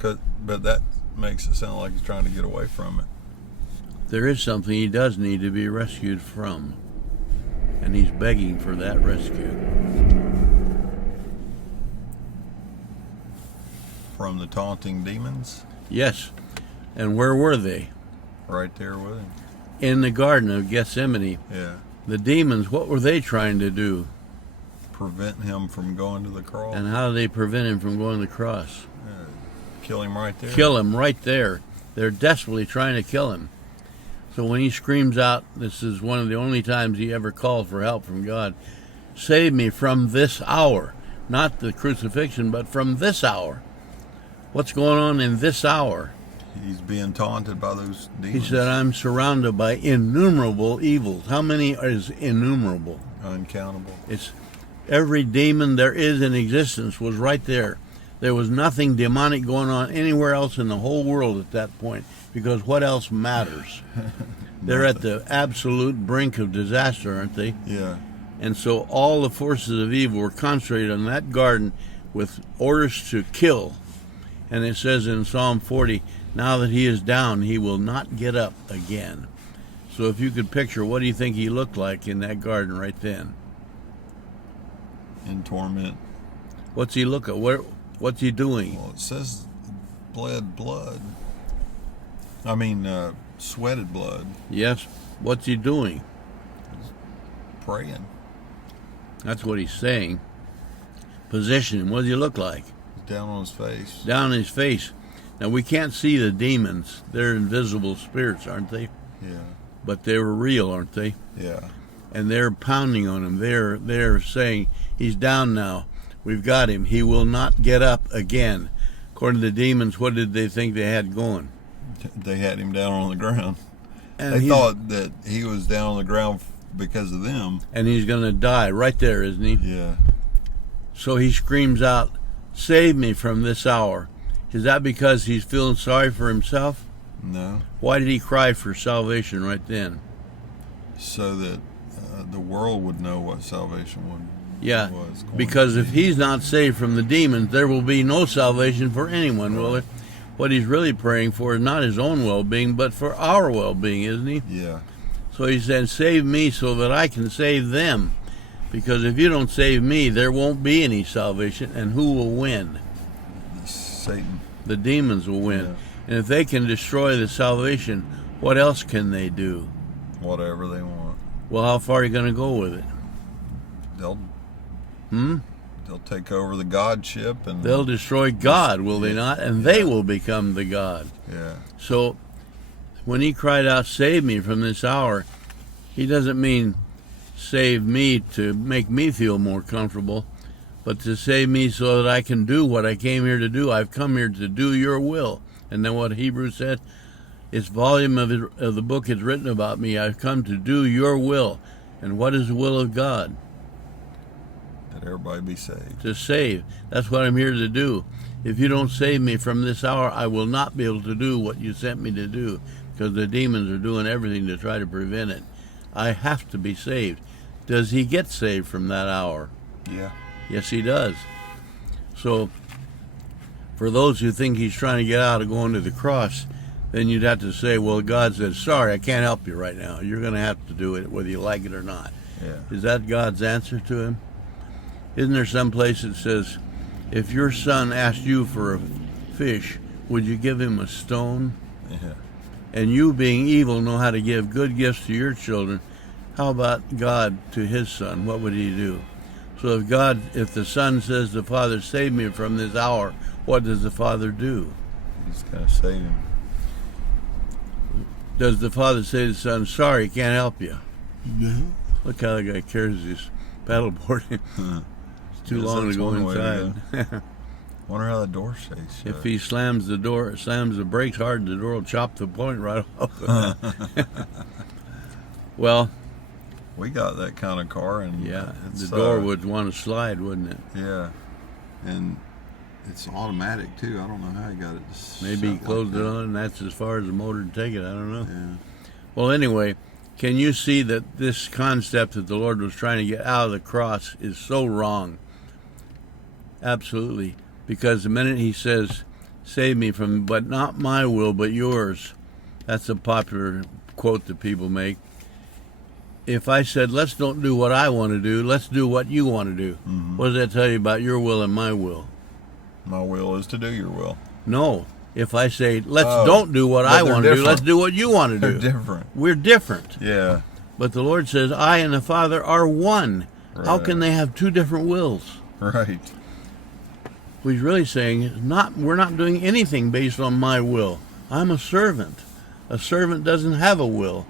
But that makes it sound like he's trying to get away from it. There is something he does need to be rescued from, and he's begging for that rescue. From the taunting demons? Yes. And where were they? Right there with him. In the Garden of Gethsemane. Yeah. The demons, what were they trying to do? Prevent him from going to the cross. And how do they prevent him from going to the cross? Kill him right there. Kill him right there. They're desperately trying to kill him. So when he screams out, this is one of the only times he ever called for help from God, save me from this hour. Not the crucifixion, but from this hour. What's going on in this hour? He's being taunted by those demons. He said, I'm surrounded by innumerable evils. How many is innumerable? Uncountable. It's every demon there is in existence was right there. There was nothing demonic going on anywhere else in the whole world at that point, because what else matters? They're at the absolute brink of disaster, aren't they? Yeah. And so all the forces of evil were concentrated on that garden with orders to kill. And it says in Psalm 40, now that he is down, he will not get up again. So if you could picture, what do you think he looked like in that garden right then? In torment. What's he look at? What's he doing? Well, it says bled blood. Sweated blood. Yes. What's he doing? praying. That's what he's saying. Position him. What does he look like? He's down on his face. Down on his face. Now, we can't see the demons. They're invisible spirits, aren't they? Yeah. But they were real, aren't they? Yeah. And they're pounding on him. They're saying, he's down now. We've got him. He will not get up again. According to the demons, what did they think they had going? They had him down on the ground. And They thought that he was down on the ground because of them. And he's going to die right there, isn't he? Yeah. So he screams out, "Save me from this hour." Is that because he's feeling sorry for himself? No. Why did he cry for salvation right then? So that the world would know what salvation was. Yeah, going because to if be. he's not saved from the demons, there will be no salvation for anyone, will there? What he's really praying for is not his own well-being, but for our well-being, isn't he? Yeah. So he said, "Save me so that I can save them." Because if you don't save me, there won't be any salvation. And who will win? Satan. The demons will win. Yeah. And if they can destroy the salvation, what else can they do? Whatever they want. Well, how far are you going to go with it? They'll Hmm? they'll take over the godship and They'll destroy God, will they not? And they will become the God. yeah. So when he cried out, "Save me from this hour," he doesn't mean save me to make me feel more comfortable, but to save me so that I can do what I came here to do. I've come here to do your will. And then what Hebrews said, its volume of the book is written about me. I've come to do your will. And what is the will of God? That everybody be saved. To save. That's what I'm here to do. If you don't save me from this hour, I will not be able to do what you sent me to do, because the demons are doing everything to try to prevent it. I have to be saved. Does he get saved from that hour? Yeah. Yes, he does. So, for those who think he's trying to get out of going to the cross, then you'd have to say, well, God said, "Sorry, I can't help you right now. You're going to have to do it whether you like it or not." Yeah. Is that God's answer to him? Isn't there some place that says, if your son asked you for a fish, would you give him a stone? Yeah. And you, being evil, know how to give good gifts to your children. How about God to his son? What would he do? So if the son says to the father, "Save me from this hour," what does the father do? He's gonna save him. Does the father say to the son, "Sorry, can't help you"? No. Look how the guy carries his paddleboard. It's too long to go inside. Wonder how the door stays shut. If he slams the brakes hard, the door will chop the point right off. Well, we got that kind of car, and yeah, it's, the door would want to slide, wouldn't it? Yeah, and it's automatic too. I don't know how he got it. Maybe he set closed like it that. on, and that's as far as the motor can take it. I don't know. Yeah. Well, anyway, can you see that this concept that the Lord was trying to get out of the cross is so wrong? Absolutely. Because the minute he says, "Save me from, but not my will, but yours," that's a popular quote that people make. If I said, "Let's don't do what I want to do, let's do what you want to do," Mm-hmm. what does that tell you about your will and my will? My will is to do your will. No. If I say, "Let's Oh, don't do what but I they're want to do, different. let's do what you want to They're do," different. we're different. Yeah. But the Lord says, "I and the Father are one." How Right. can they have two different wills? Right. What he's really saying is, we're not doing anything based on my will. I'm a servant. A servant doesn't have a will.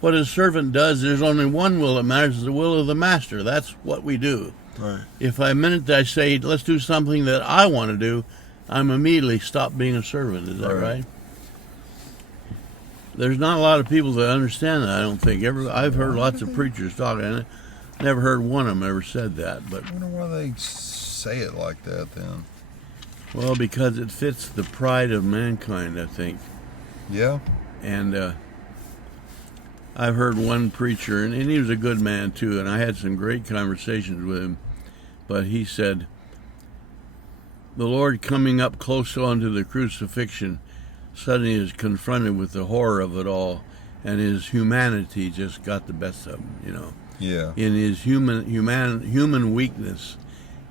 What a servant does, there's only one will that matters, the will of the master. That's what we do. Right. If I minute I say, "Let's do something that I want to do," I'm immediately stopped being a servant. Is that Right. right? There's not a lot of people that understand that, I don't think. I've heard lots of preachers talk, and I never heard one of them ever said that. But I wonder why they say it like that then. well, because it fits the pride of mankind, I think. Yeah. And I've heard one preacher, and he was a good man too, and I had some great conversations with him, but he said, the Lord coming up close onto the crucifixion suddenly is confronted with the horror of it all, and his humanity just got the best of him, you know. Yeah. In his human weakness,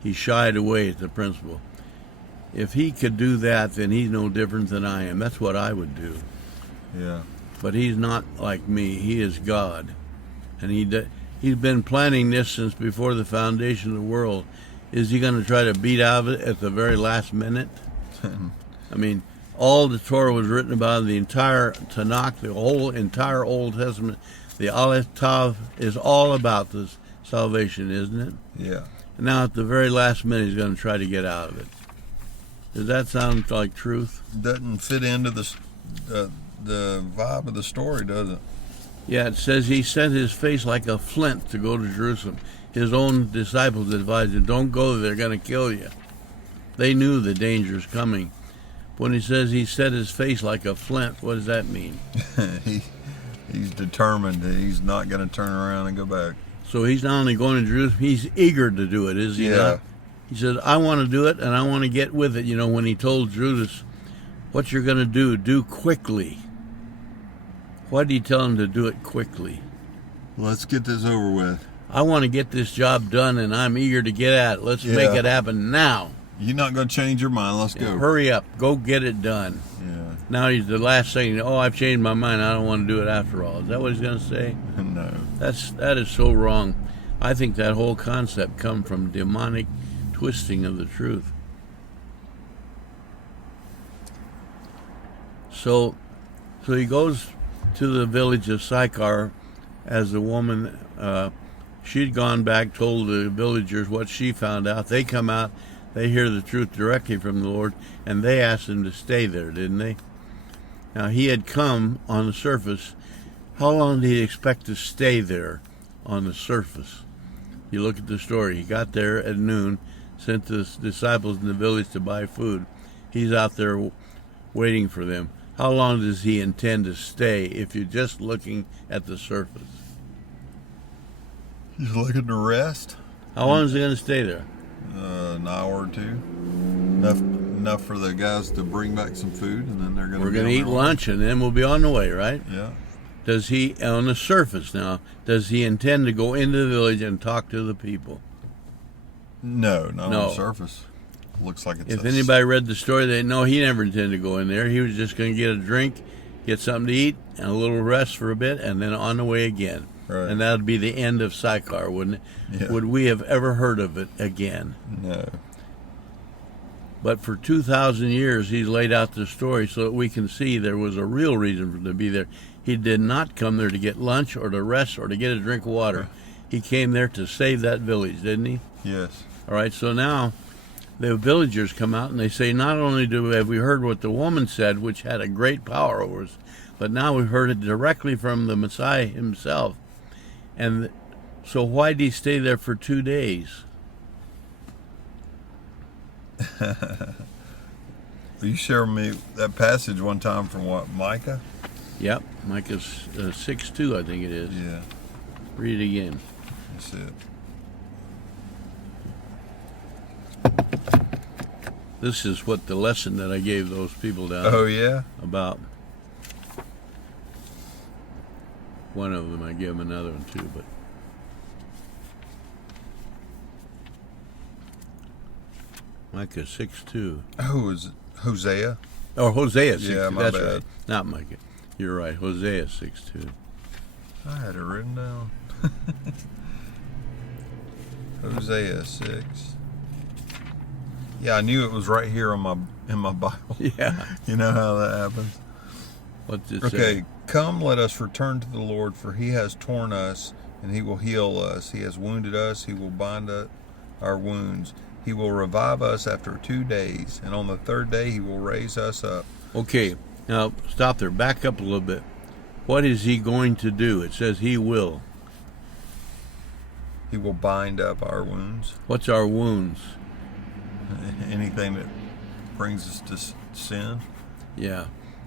he shied away at the principle. If he could do that, then he's no different than I am. That's what I would do. Yeah. But he's not like me. He is God, and He's been planning this since before the foundation of the world. Is he going to try to beat out of it at the very last minute? I mean, all the Torah was written about, the entire Tanakh, the whole entire Old Testament, the Aleph Tav is all about this salvation, isn't it? Yeah. And now at the very last minute, he's going to try to get out of it. Does that sound like truth? Doesn't fit into the vibe of the story, does it? Yeah, it says he set his face like a flint to go to Jerusalem. His own disciples advised him, don't go, they're going to kill you. They knew the danger's coming. When he says he set his face like a flint, what does that mean? He's determined that he's not going to turn around and go back. So he's not only going to Jerusalem, he's eager to do it, is he Yeah. not? He said, I want to do it, and I want to get with it. You know, when he told Judas, what you're going to do quickly. Why did he tell him to do it quickly? Let's get this over with. I want to get this job done, and I'm eager to get at it. Let's make it happen now. You're not going to change your mind. Let's go. Hurry up. Go get it done. Yeah. Now he's the last thing. Oh, I've changed my mind. I don't want to do it after all. Is that what he's going to say? No. That is so wrong. I think that whole concept comes from demonic twisting of the truth. So he goes to the village of Sychar as the woman, she'd gone back, told the villagers what she found out. They come out, they hear the truth directly from the Lord, and they asked him to stay there, didn't they? Now, he had come on the surface. How long did he expect to stay there on the surface? You look at the story. He got there at noon, sent the disciples in the village to buy food. He's out there waiting for them. How long does he intend to stay if you're just looking at the surface? He's looking to rest. How long is he going to stay there? An hour or two. Enough for the guys to bring back some food, and then they're going to. We're going to eat lunch, and then we'll be on the way, right? Yeah. Does he, on the surface now, does he intend to go into the village and talk to the people? No, not on the surface. Looks like it's. If anybody read the story, they know he never intended to go in there. He was just going to get a drink, get something to eat, and a little rest for a bit, and then on the way again. Right. And that would be the end of Sychar, wouldn't it? Yeah. Would we have ever heard of it again? No. But for 2,000 years, he's laid out the story so that we can see there was a real reason for him to be there. He did not come there to get lunch or to rest or to get a drink of water. He came there to save that village, didn't he? Yes. All right, so now the villagers come out and they say, not only have we heard what the woman said, which had a great power over us, but now we've heard it directly from the Messiah himself. And so why did he stay there for 2 days? You shared me that passage one time from what, Micah? Yep, Micah 6:2, I think it is. Yeah. Read it again. That's it. This is what the lesson that I gave those people down Oh, yeah? about. One of them, I gave them another one too, but Micah 6:2. Oh, is it Hosea? Or Hosea 6:2. Yeah, my That's bad. right. Not Micah. You're right. Hosea 6:2. I had it written down. Hosea 6. Yeah, I knew it was right here in my Bible. Yeah. You know how that happens. What's it Okay, say? come, let us return to the Lord, for he has torn us, and he will heal us. He has wounded us, he will bind up our wounds. He will revive us after 2 days, and on the third day he will raise us up. Okay. Now stop there. Back up a little bit. What is he going to do? It says he will. He will bind up our wounds. What's our wounds? Anything that brings us to sin. Yeah.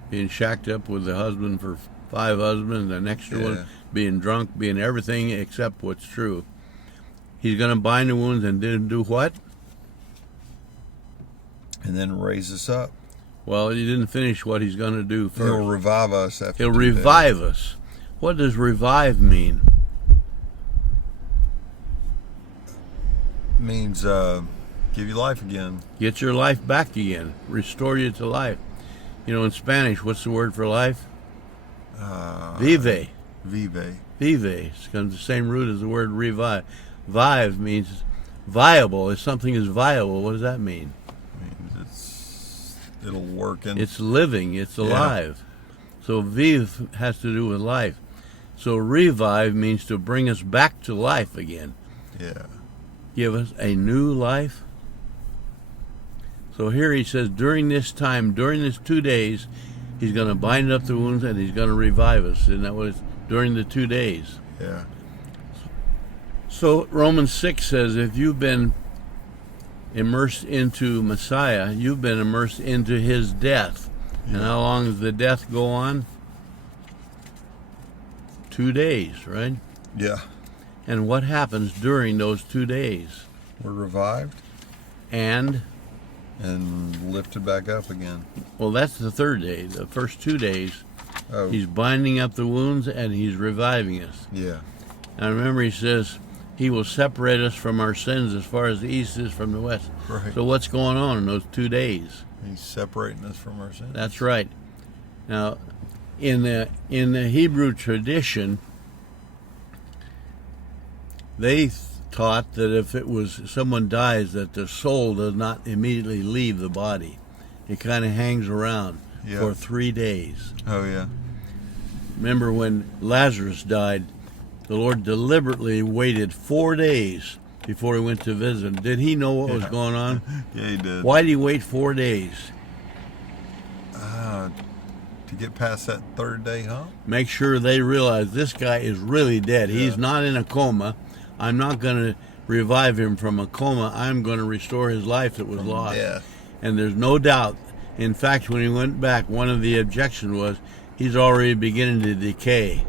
Being shacked up with the husband for 5 husbands, the next one being drunk, being everything except what's true. He's going to bind the wounds and then do what? And then raise us up. Well, he didn't finish what he's going to do first. He'll revive us after He'll 2 days. revive us. What does revive mean? Means give you life again. Get your life back again. Restore you to life. You know, in Spanish, what's the word for life? Vive. Vive. Vive. It's got the same root as the word revive. Vive means viable. If something is viable, what does that mean? Means it'll work in. It's living. It's alive. So vive has to do with life. So revive means to bring us back to life again. Yeah. Give us a new life. So here he says, during this time, during these 2 days, he's going to bind up the wounds and he's going to revive us. Isn't that what it's during the 2 days? Yeah. So Romans 6 says, if you've been immersed into Messiah, you've been immersed into his death. And how long does the death go on? 2 days, right? Yeah. And what happens during those 2 days? We're revived And, lifted back up again. well, that's the 3rd day. The first 2 days, Oh. he's binding up the wounds and he's reviving us. Yeah. Now remember, he says he will separate us from our sins as far as the east is from the west. Right. So what's going on in those 2 days? He's separating us from our sins. That's right. Now, in the Hebrew tradition, they taught that if it was someone dies, that the soul does not immediately leave the body. It kind of hangs around for 3 days. Oh, yeah. Remember when Lazarus died, the Lord deliberately waited 4 days before he went to visit him. Did he know what was going on? Yeah, he did. Why did he wait 4 days? To get past that 3rd day hump? Make sure they realize this guy is really dead. He's not in a coma. I'm not going to revive him from a coma. I'm going to restore his life that was lost. death. And there's no doubt. In fact, when he went back, one of the objections was he's already beginning to decay.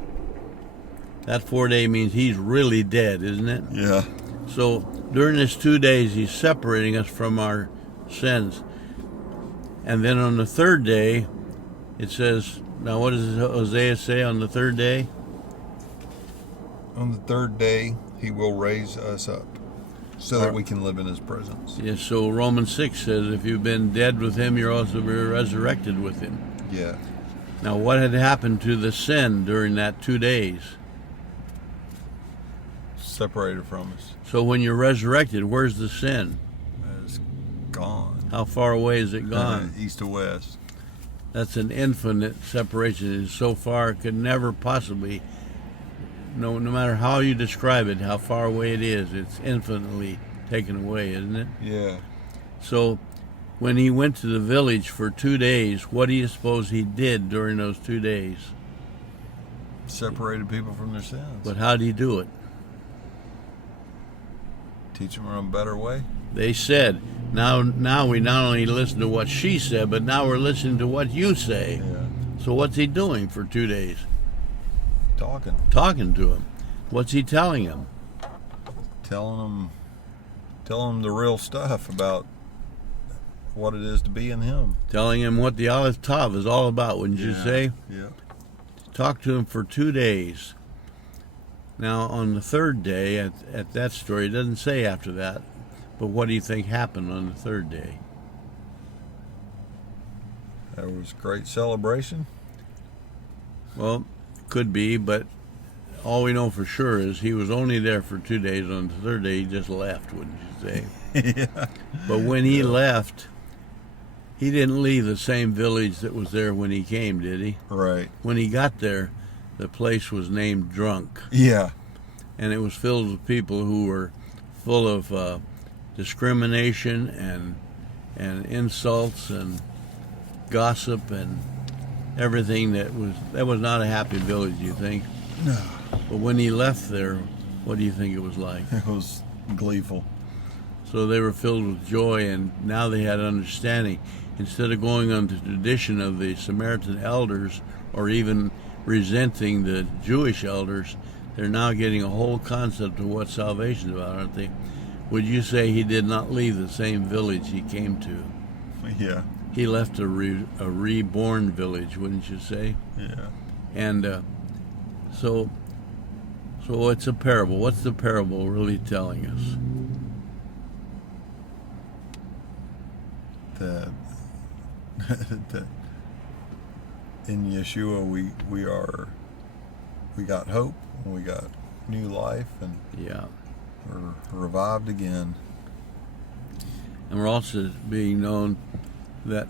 That 4 day means he's really dead, isn't it? Yeah. So during this 2 days, he's separating us from our sins. And then on the 3rd day, it says, now what does Hosea say on the 3rd day? On the 3rd day, he will raise us up so that we can live in his presence. Yes, so Romans 6 says, if you've been dead with him, you're also be resurrected with him. Yeah. Now, what had happened to the sin during that 2 days? Separated from us. So when you're resurrected, where's the sin? It's gone. How far away is it gone? East to west. That's an infinite separation. It's so far it could never possibly, no matter how you describe it, how far away it is, it's infinitely taken away, isn't it? Yeah. So when he went to the village for 2 days, what do you suppose he did during those 2 days? Separated people from their sins. But how did he do it? Teach them a better way. They said, now we not only listen to what she said, but now we're listening to what you say. Yeah. So what's he doing for 2 days? Talking to him. What's he telling him? telling them the real stuff about what it is to be in him. Telling him what the Aleph Tav is all about, wouldn't you say? Yeah. Talk to him for 2 days. Now, on the 3rd day, at that story, it doesn't say after that, but what do you think happened on the 3rd day? There was great celebration. Well, could be, but all we know for sure is he was only there for 2 days. On the 3rd day, he just left, wouldn't you say? Yeah. But when he left, he didn't leave the same village that was there when he came, did he? Right. When he got there, the place was named Drunk, Yeah. and it was filled with people who were full of discrimination and insults and gossip and everything that was not a happy village, you think? No. But when he left there, what do you think it was like? It was gleeful. So they were filled with joy, and now they had understanding. Instead of going on the tradition of the Samaritan elders or even resenting the Jewish elders, they're now getting a whole concept of what salvation is about, aren't they? Would you say he did not leave the same village he came to? Yeah. He left a reborn village, wouldn't you say? Yeah. And so it's a parable. What's the parable really telling us? That in Yeshua we are we got hope, and we got new life, and Yeah. we're revived again. And we're also being known that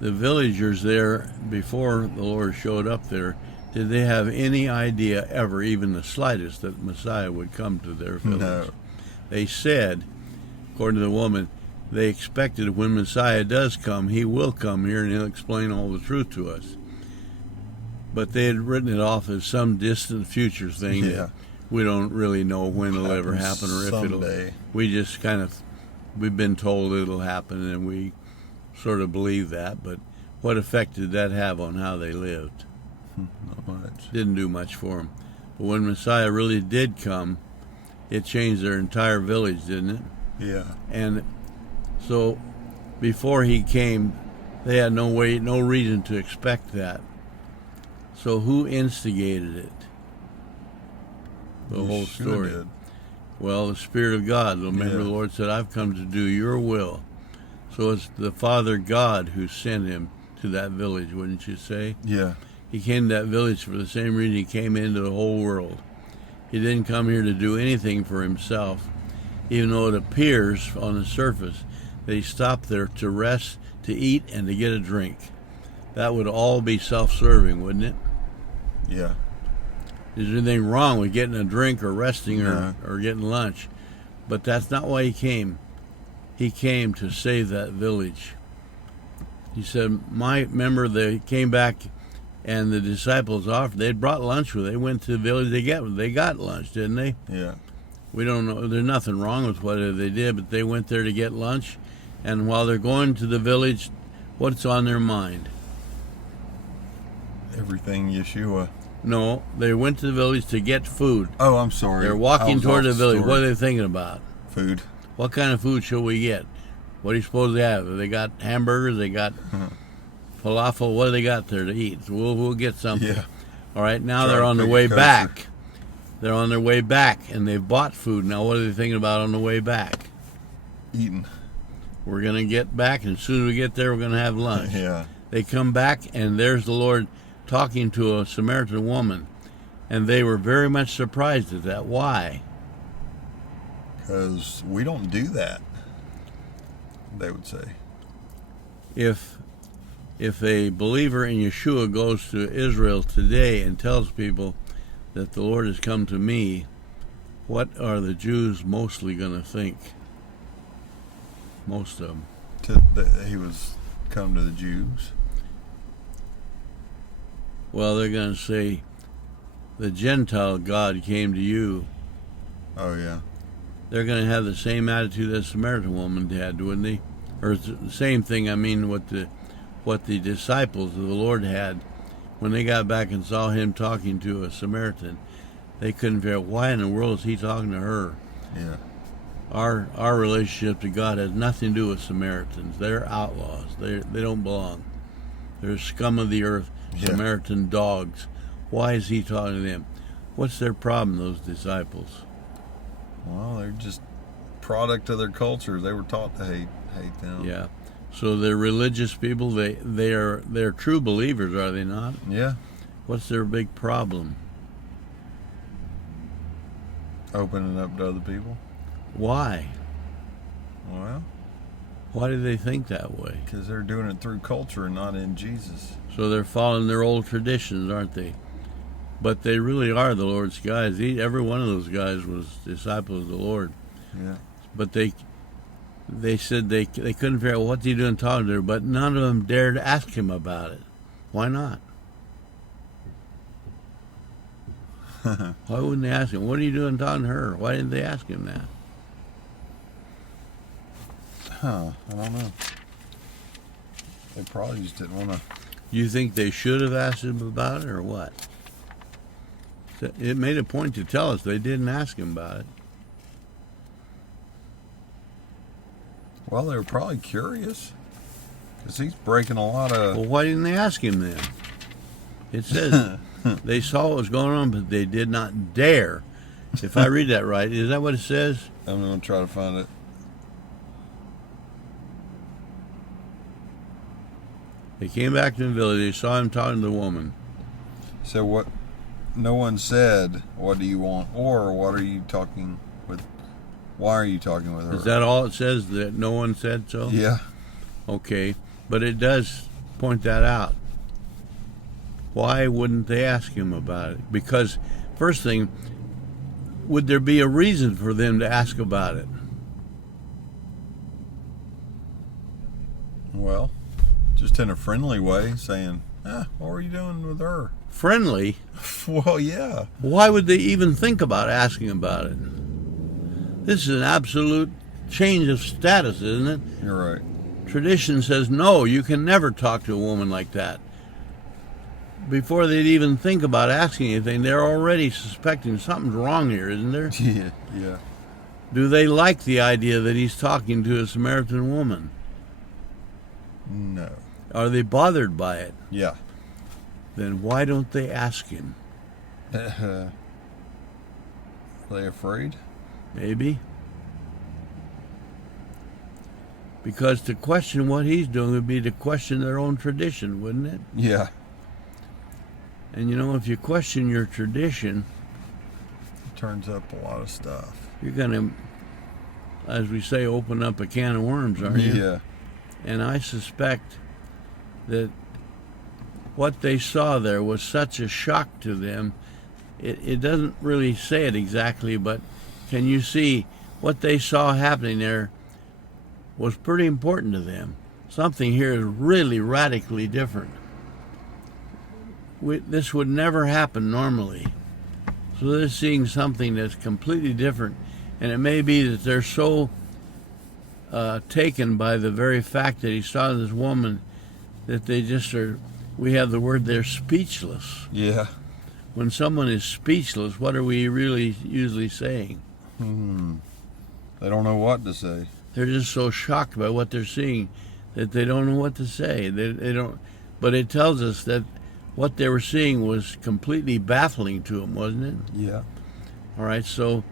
the villagers there, before the Lord showed up there, did they have any idea ever, even the slightest, that Messiah would come to their village? No. They said, according to the woman, they expected when Messiah does come, he will come here and he'll explain all the truth to us. But they had written it off as some distant future thing Yeah. that we don't really know when it'll ever happen or if Someday. it'll. We just we've been told it'll happen and we sort of believe that. But what effect did that have on how they lived? Not much. Didn't do much for them. But when Messiah really did come, it changed their entire village, didn't it? Yeah. And so before he came, they had no reason to expect that. So who instigated it? The whole Yeshua story. did. Well, the Spirit of God. Remember, Yeah. the Lord said, I've come to do your will. So it's the Father God who sent him to that village, wouldn't you say? Yeah. He came to that village for the same reason he came into the whole world. He didn't come here to do anything for himself, even though it appears on the surface that he stopped there to rest, to eat, and to get a drink. That would all be self-serving, wouldn't it? Yeah. Is there anything wrong with getting a drink or resting No. or getting lunch? But that's not why he came. He came to save that village. He said, remember they came back and the disciples offered, they'd brought lunch with them. They went to the village, they got lunch, didn't they? Yeah. We don't know, there's nothing wrong with what they did, but they went there to get lunch. And while they're going to the village, what's on their mind? Everything Yeshua. No, they went to the village to get food. Oh, I'm sorry. They're I walking was toward off the village. story. What are they thinking about? Food. What kind of food shall we get? What do you suppose they have? They got hamburgers, they got falafel. What do they got there to eat? So we'll get something. Yeah. All right, now Try they're to on their pick a way kosher. back. They're on their way back, and they've bought food. Now, what are they thinking about on the way back? Eating. We're going to get back, and as soon as we get there, we're going to have lunch. Yeah. They come back, and there's the Lord talking to a Samaritan woman, and they were very much surprised at that. Why? Because we don't do that, they would say. If a believer in Yeshua goes to Israel today and tells people that the Lord has come to me, what are the Jews mostly going to think? Most of them. That he was come to the Jews. Well, they're going to say, the Gentile God came to you. Oh, yeah. They're going to have the same attitude that the Samaritan woman had, wouldn't they? Or it's the same thing, I mean, what the disciples of the Lord had when they got back and saw him talking to a Samaritan. They couldn't figure out, why in the world is he talking to her? Yeah. Our relationship to God has nothing to do with Samaritans. They're outlaws. They don't belong. They're scum of the earth, Yeah. Samaritan dogs. Why is he talking to them? What's their problem, those disciples? Well, they're just product of their culture. They were taught to hate them. Yeah. So they're religious people. They're true believers, are they not? Yeah. What's their big problem? Opening up to other people. Why? Well, Why do they think that way? because they're doing it through culture and not in Jesus. So they're following their old traditions, aren't they? But they really are the Lord's guys. Every one of those guys was disciples of the Lord. Yeah. But they said they couldn't figure out what's he doing talking to her, but none of them dared ask him about it. Why not? Why wouldn't they ask him? What are you doing talking to her? Why didn't they ask him that? I don't know. They probably just didn't want to. You think they should have asked him about it, or what? It made a point to tell us they didn't ask him about it. Well, they were probably curious. Because he's breaking a lot of. Well, why didn't they ask him then? It says they saw what was going on, but they did not dare. If I read that right, is that what it says? I'm going to try to find it. They came back to the village. They saw him talking to the woman. So what? no one said, "What do you want?" or "What are you talking with? Why are you talking with her?" Is that all it says? That no one said so? Yeah. Okay, but it does point that out. Why wouldn't they ask him about it? Because, first thing, would there be a reason for them to ask about it? Well, just in a friendly way, saying, what were you doing with her? Friendly? Well, yeah. Why would they even think about asking about it? This is an absolute change of status, isn't it? You're right. Tradition says, no, you can never talk to a woman like that. Before they'd even think about asking anything, they're already suspecting something's wrong here, isn't there? Yeah. Do they like the idea that he's talking to a Samaritan woman? No. Are they bothered by it? Yeah. Then why don't they ask him? Are they afraid? Maybe. Because to question what he's doing would be to question their own tradition, wouldn't it? Yeah. And you know, if you question your tradition, It turns up a lot of stuff. you're going to, as we say, open up a can of worms, aren't you? Yeah. And I suspect that what they saw there was such a shock to them. It doesn't really say it exactly, but can you see what they saw happening there was pretty important to them. Something here is really radically different. This would never happen normally. So they're seeing something that's completely different. And it may be that they're so taken by the very fact that he saw this woman that they just are, we have the word, they're speechless. Yeah. When someone is speechless, what are we really usually saying? They don't know what to say. They're just so shocked by what they're seeing that they don't know what to say. They don't. But it tells us that what they were seeing was completely baffling to them, wasn't it? Yeah. All right. So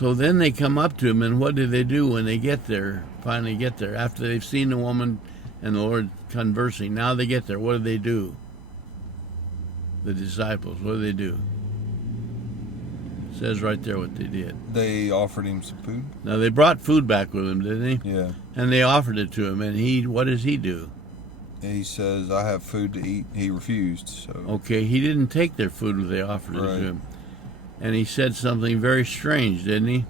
then they come up to him, and what do they do when they get there? Finally, get there after they've seen the woman and the Lord conversing. Now they get there. What do? The disciples. What do? It says right there what they did. They offered him some food. Now they brought food back with them, didn't they? Yeah. And they offered it to him, and what does he do? He says, "I have food to eat." He refused. So. Okay, he didn't take their food when they offered it to him. And he said something very strange, didn't he?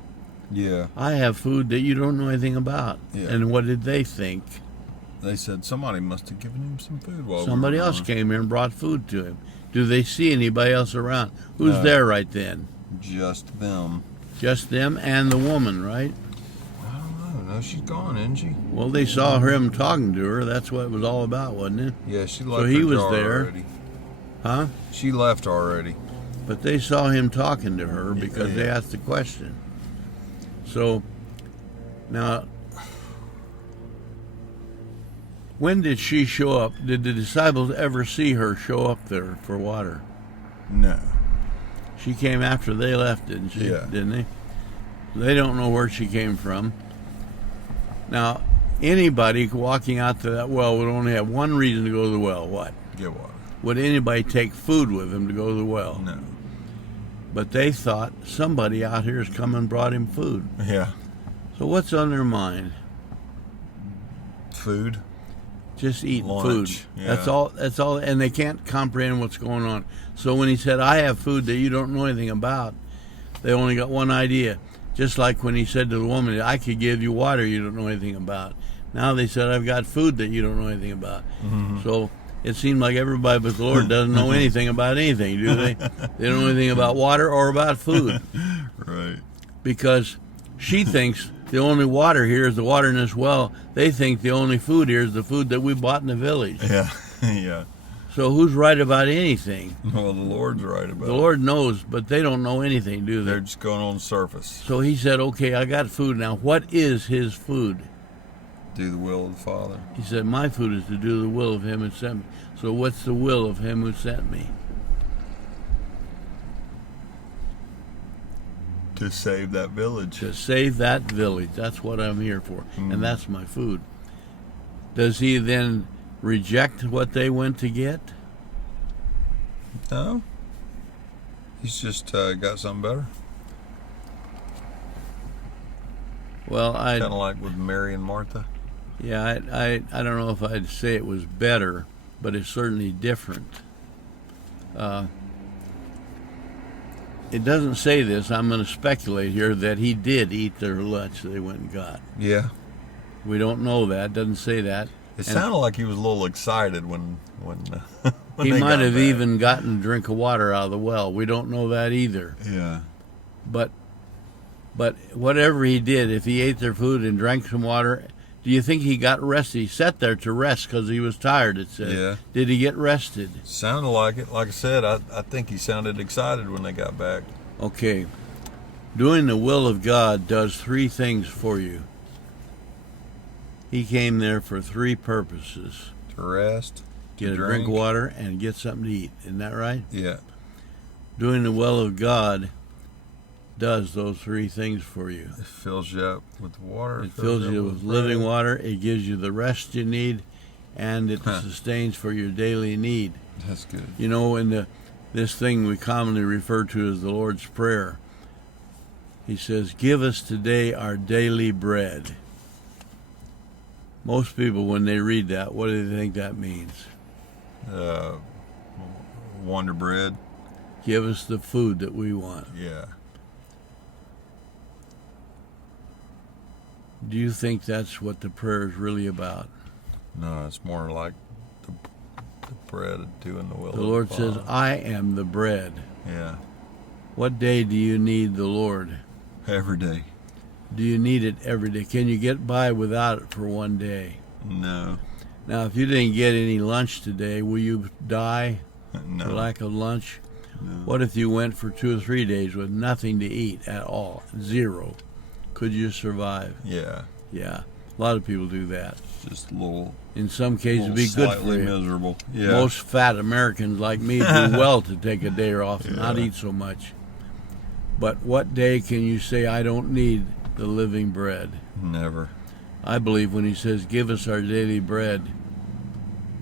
Yeah. I have food that you don't know anything about. Yeah. And what did they think? They said somebody must have given him some food while Somebody we were else gone. came here and brought food to him. Do they see anybody else around? Who's No. there right then? Just them. Just them and the woman, right? I don't know. No, she's gone, isn't she? Well, they saw him talking to her. That's what it was all about, wasn't it? Yeah, she left. he her was jar there. Already. Huh? She left already. But they saw him talking to her because they asked the question. So, now, when did she show up? Did the disciples ever see her show up there for water? No. She came after they left, didn't she? Yeah. Didn't they? They don't know where she came from. Now, anybody walking out to that well would only have one reason to go to the well. What? Get water. Would anybody take food with them to go to the well? No. But they thought somebody out here has come and brought him food. Yeah. So what's on their mind? Food. Just eating Lunch, food. yeah. That's all. And they can't comprehend what's going on. So when he said, I have food that you don't know anything about, they only got one idea. Just like when he said to the woman, I could give you water you don't know anything about. Now they said, I've got food that you don't know anything about. Mm-hmm. So it seemed like everybody but the Lord doesn't know anything about anything, do they? They don't know anything about water or about food. Right. Because she thinks the only water here is the water in this well. They think the only food here is the food that we bought in the village. Yeah. Yeah. So who's right about anything? Well, the Lord's right about The it. Lord knows, but they don't know anything, do They're they? just going on the surface. So he said, okay, I got food now. What is his food? Do the will of the Father. He said, my food is to do the will of him who sent me. So what's the will of him who sent me? To save that village. To save that village. That's what I'm here for. And that's my food. Does he then reject what they went to get? No. He's just got something better. Well, Kind of like with Mary and Martha. yeah, I don't know if I'd say it was better, but it's certainly different. It doesn't say this. I'm going to speculate here that he did eat their lunch they went and got. Yeah. We don't know that. It doesn't say that. It sounded like he was a little excited when He they might got have back. even gotten a drink of water out of the well. We don't know that either. Yeah. But whatever he did, if he ate their food and drank some water, do you think he got rested? He sat there to rest because he was tired, it said. Yeah. Did he get rested? Sounded like it. Like I said, I think he sounded excited when they got back. Okay. Doing the will of God does three things for you. He came there for three purposes. To rest. Get to a drink of water and get something to eat. Isn't that right? Yeah. Doing the will of God does those three things for you. It fills you up with water. It fills you with living water. It gives you the rest you need, and it sustains for your daily need. That's good. You know, in this thing we commonly refer to as the Lord's Prayer, he says, "Give us today our daily bread." Most people, when they read that, what do they think that means? Wonder bread. Give us the food that we want. Yeah. Do you think that's what the prayer is really about? No, it's more like the bread of doing the will of The the Lord Father. says, "I am the bread." Yeah. What day do you need the Lord? Every day. Do you need it every day? Can you get by without it for one day? No. Now, if you didn't get any lunch today, will you die No. for lack of lunch? No. What if you went for 2 or 3 days with nothing to eat at all? Zero. Could you survive? Yeah. Yeah. A lot of people do that. Just a little. In some cases, it'd be good for slightly you. miserable. Yeah. Most fat Americans like me do well to take a day off and not eat so much. But what day can you say, "I don't need the living bread"? Never. I believe when he says, "Give us our daily bread,"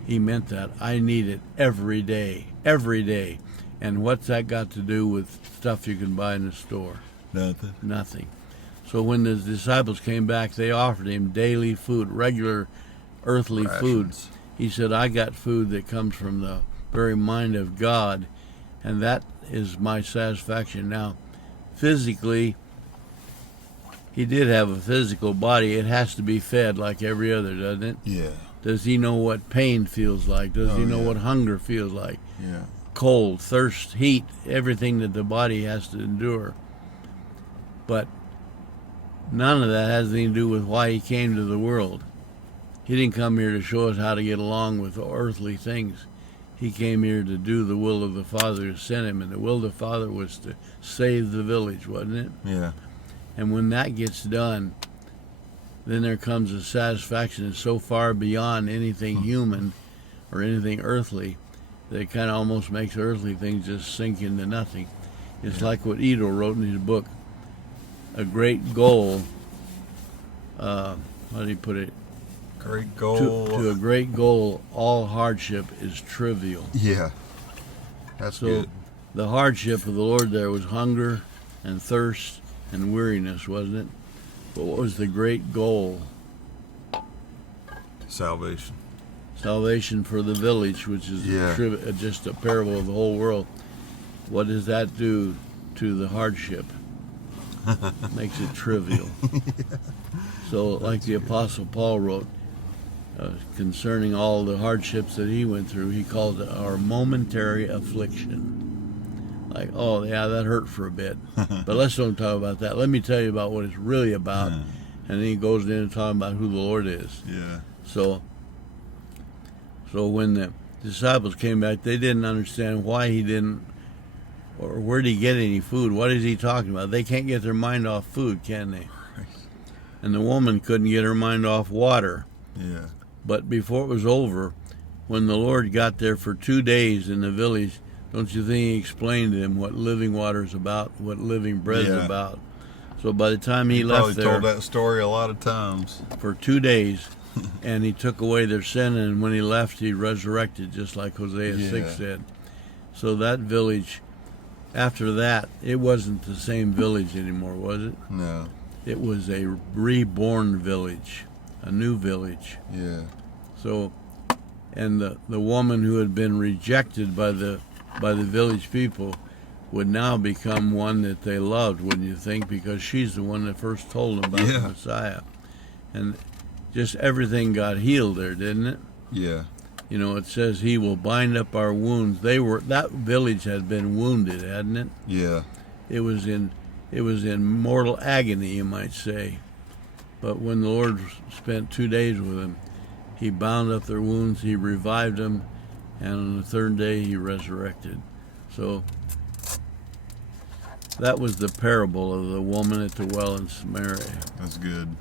he meant that. I need it every day. Every day. And what's that got to do with stuff you can buy in the store? Nothing. Nothing. So when the disciples came back, they offered him daily food, regular earthly food. Rations. He said, "I got food that comes from the very mind of God, and that is my satisfaction." Now, physically, he did have a physical body. It has to be fed like every other, doesn't it? Yeah. Does he know what pain feels like? Does he know yeah. what hunger feels like? Yeah. Cold, thirst, heat, everything that the body has to endure. But none of that has anything to do with why he came to the world. He didn't come here to show us how to get along with earthly things. He came here to do the will of the Father who sent him, and the will of the Father was to save the village, wasn't it? Yeah. And when that gets done, then there comes a satisfaction that's so far beyond anything human or anything earthly that it kind of almost makes earthly things just sink into nothing. It's like what Edo wrote in his book, a great goal. How do you put it? Great goal. To a great goal, all hardship is trivial. Yeah. That's So good. the hardship of the Lord there was hunger and thirst and weariness, wasn't it? But what was the great goal? Salvation. Salvation for the village, which is Yeah. just a parable of the whole world. What does that do to the hardship? Makes it trivial. So, like the Apostle Paul wrote, concerning all the hardships that he went through, he called it our momentary affliction. Like, oh, yeah, that hurt for a bit. But let's don't talk about that. Let me tell you about what it's really about. And then he goes into talking about who the Lord is. Yeah. So when the disciples came back, they didn't understand why he didn't, or where did he get any food? What is he talking about? They can't get their mind off food, can they? And the woman couldn't get her mind off water. Yeah. But before it was over, when the Lord got there for 2 days in the village, don't you think he explained to them what living water is about, what living bread is about? So by the time he left Probably there told that story a lot of times. for 2 days, and he took away their sin, and when he left, he resurrected, just like Hosea 6 said. So that village after that, it wasn't the same village anymore, was it? No. It was a reborn village, a new village. Yeah. So, and the woman who had been rejected by the village people would now become one that they loved, wouldn't you think? Because she's the one that first told them about the Messiah. And just everything got healed there, didn't it? Yeah. You know, it says he will bind up our wounds. That village had been wounded, hadn't it? Yeah. It was in mortal agony, you might say. But when the Lord spent 2 days with them, he bound up their wounds, he revived them, and on the third day he resurrected. So that was the parable of the woman at the well in Samaria. That's good.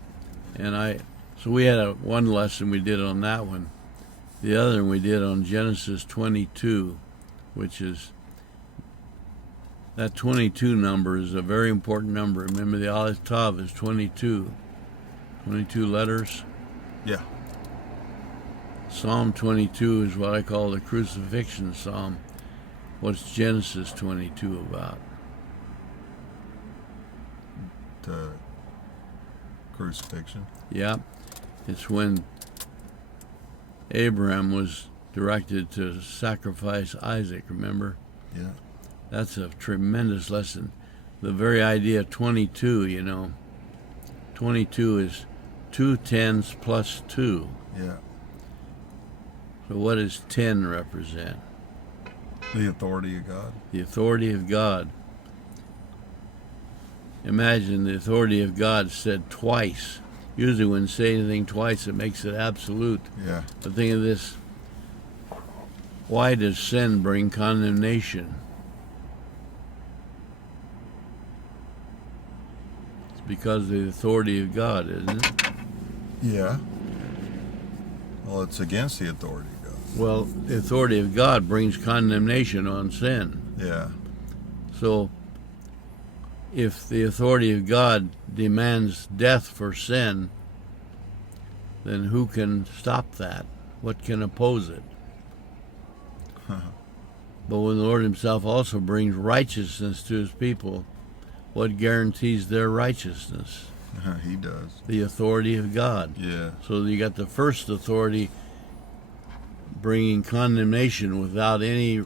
And so we had one lesson we did on that one. The other one we did on Genesis 22, which is, that 22 number is a very important number. Remember, the Aleph Tav is 22. 22 letters. Yeah. Psalm 22 is what I call the crucifixion psalm. What's Genesis 22 about? The crucifixion. Yeah. It's when Abraham was directed to sacrifice Isaac, remember? Yeah. That's a tremendous lesson. The very idea of 22, you know. 22 is 2 tens plus 2. Yeah. So what does 10 represent? The authority of God. The authority of God. Imagine the authority of God said twice. Usually when you say anything twice, it makes it absolute. Yeah. But think of this. Why does sin bring condemnation? It's because of the authority of God, isn't it? Yeah. Well, it's against the authority of God. Well, the authority of God brings condemnation on sin. Yeah. So, if the authority of God demands death for sin, then who can stop that? What can oppose it? But when the Lord himself also brings righteousness to his people, what guarantees their righteousness? He does. The authority of God. Yeah. So you got the first authority bringing condemnation without any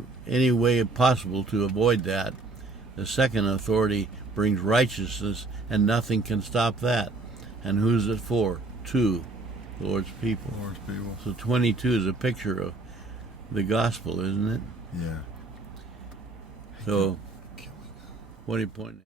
way possible to avoid that. The second authority brings righteousness, and nothing can stop that. And who's it for? To the Lord's people. Lord's people. So 22 is a picture of the gospel, isn't it? Yeah. So, what are you pointing at?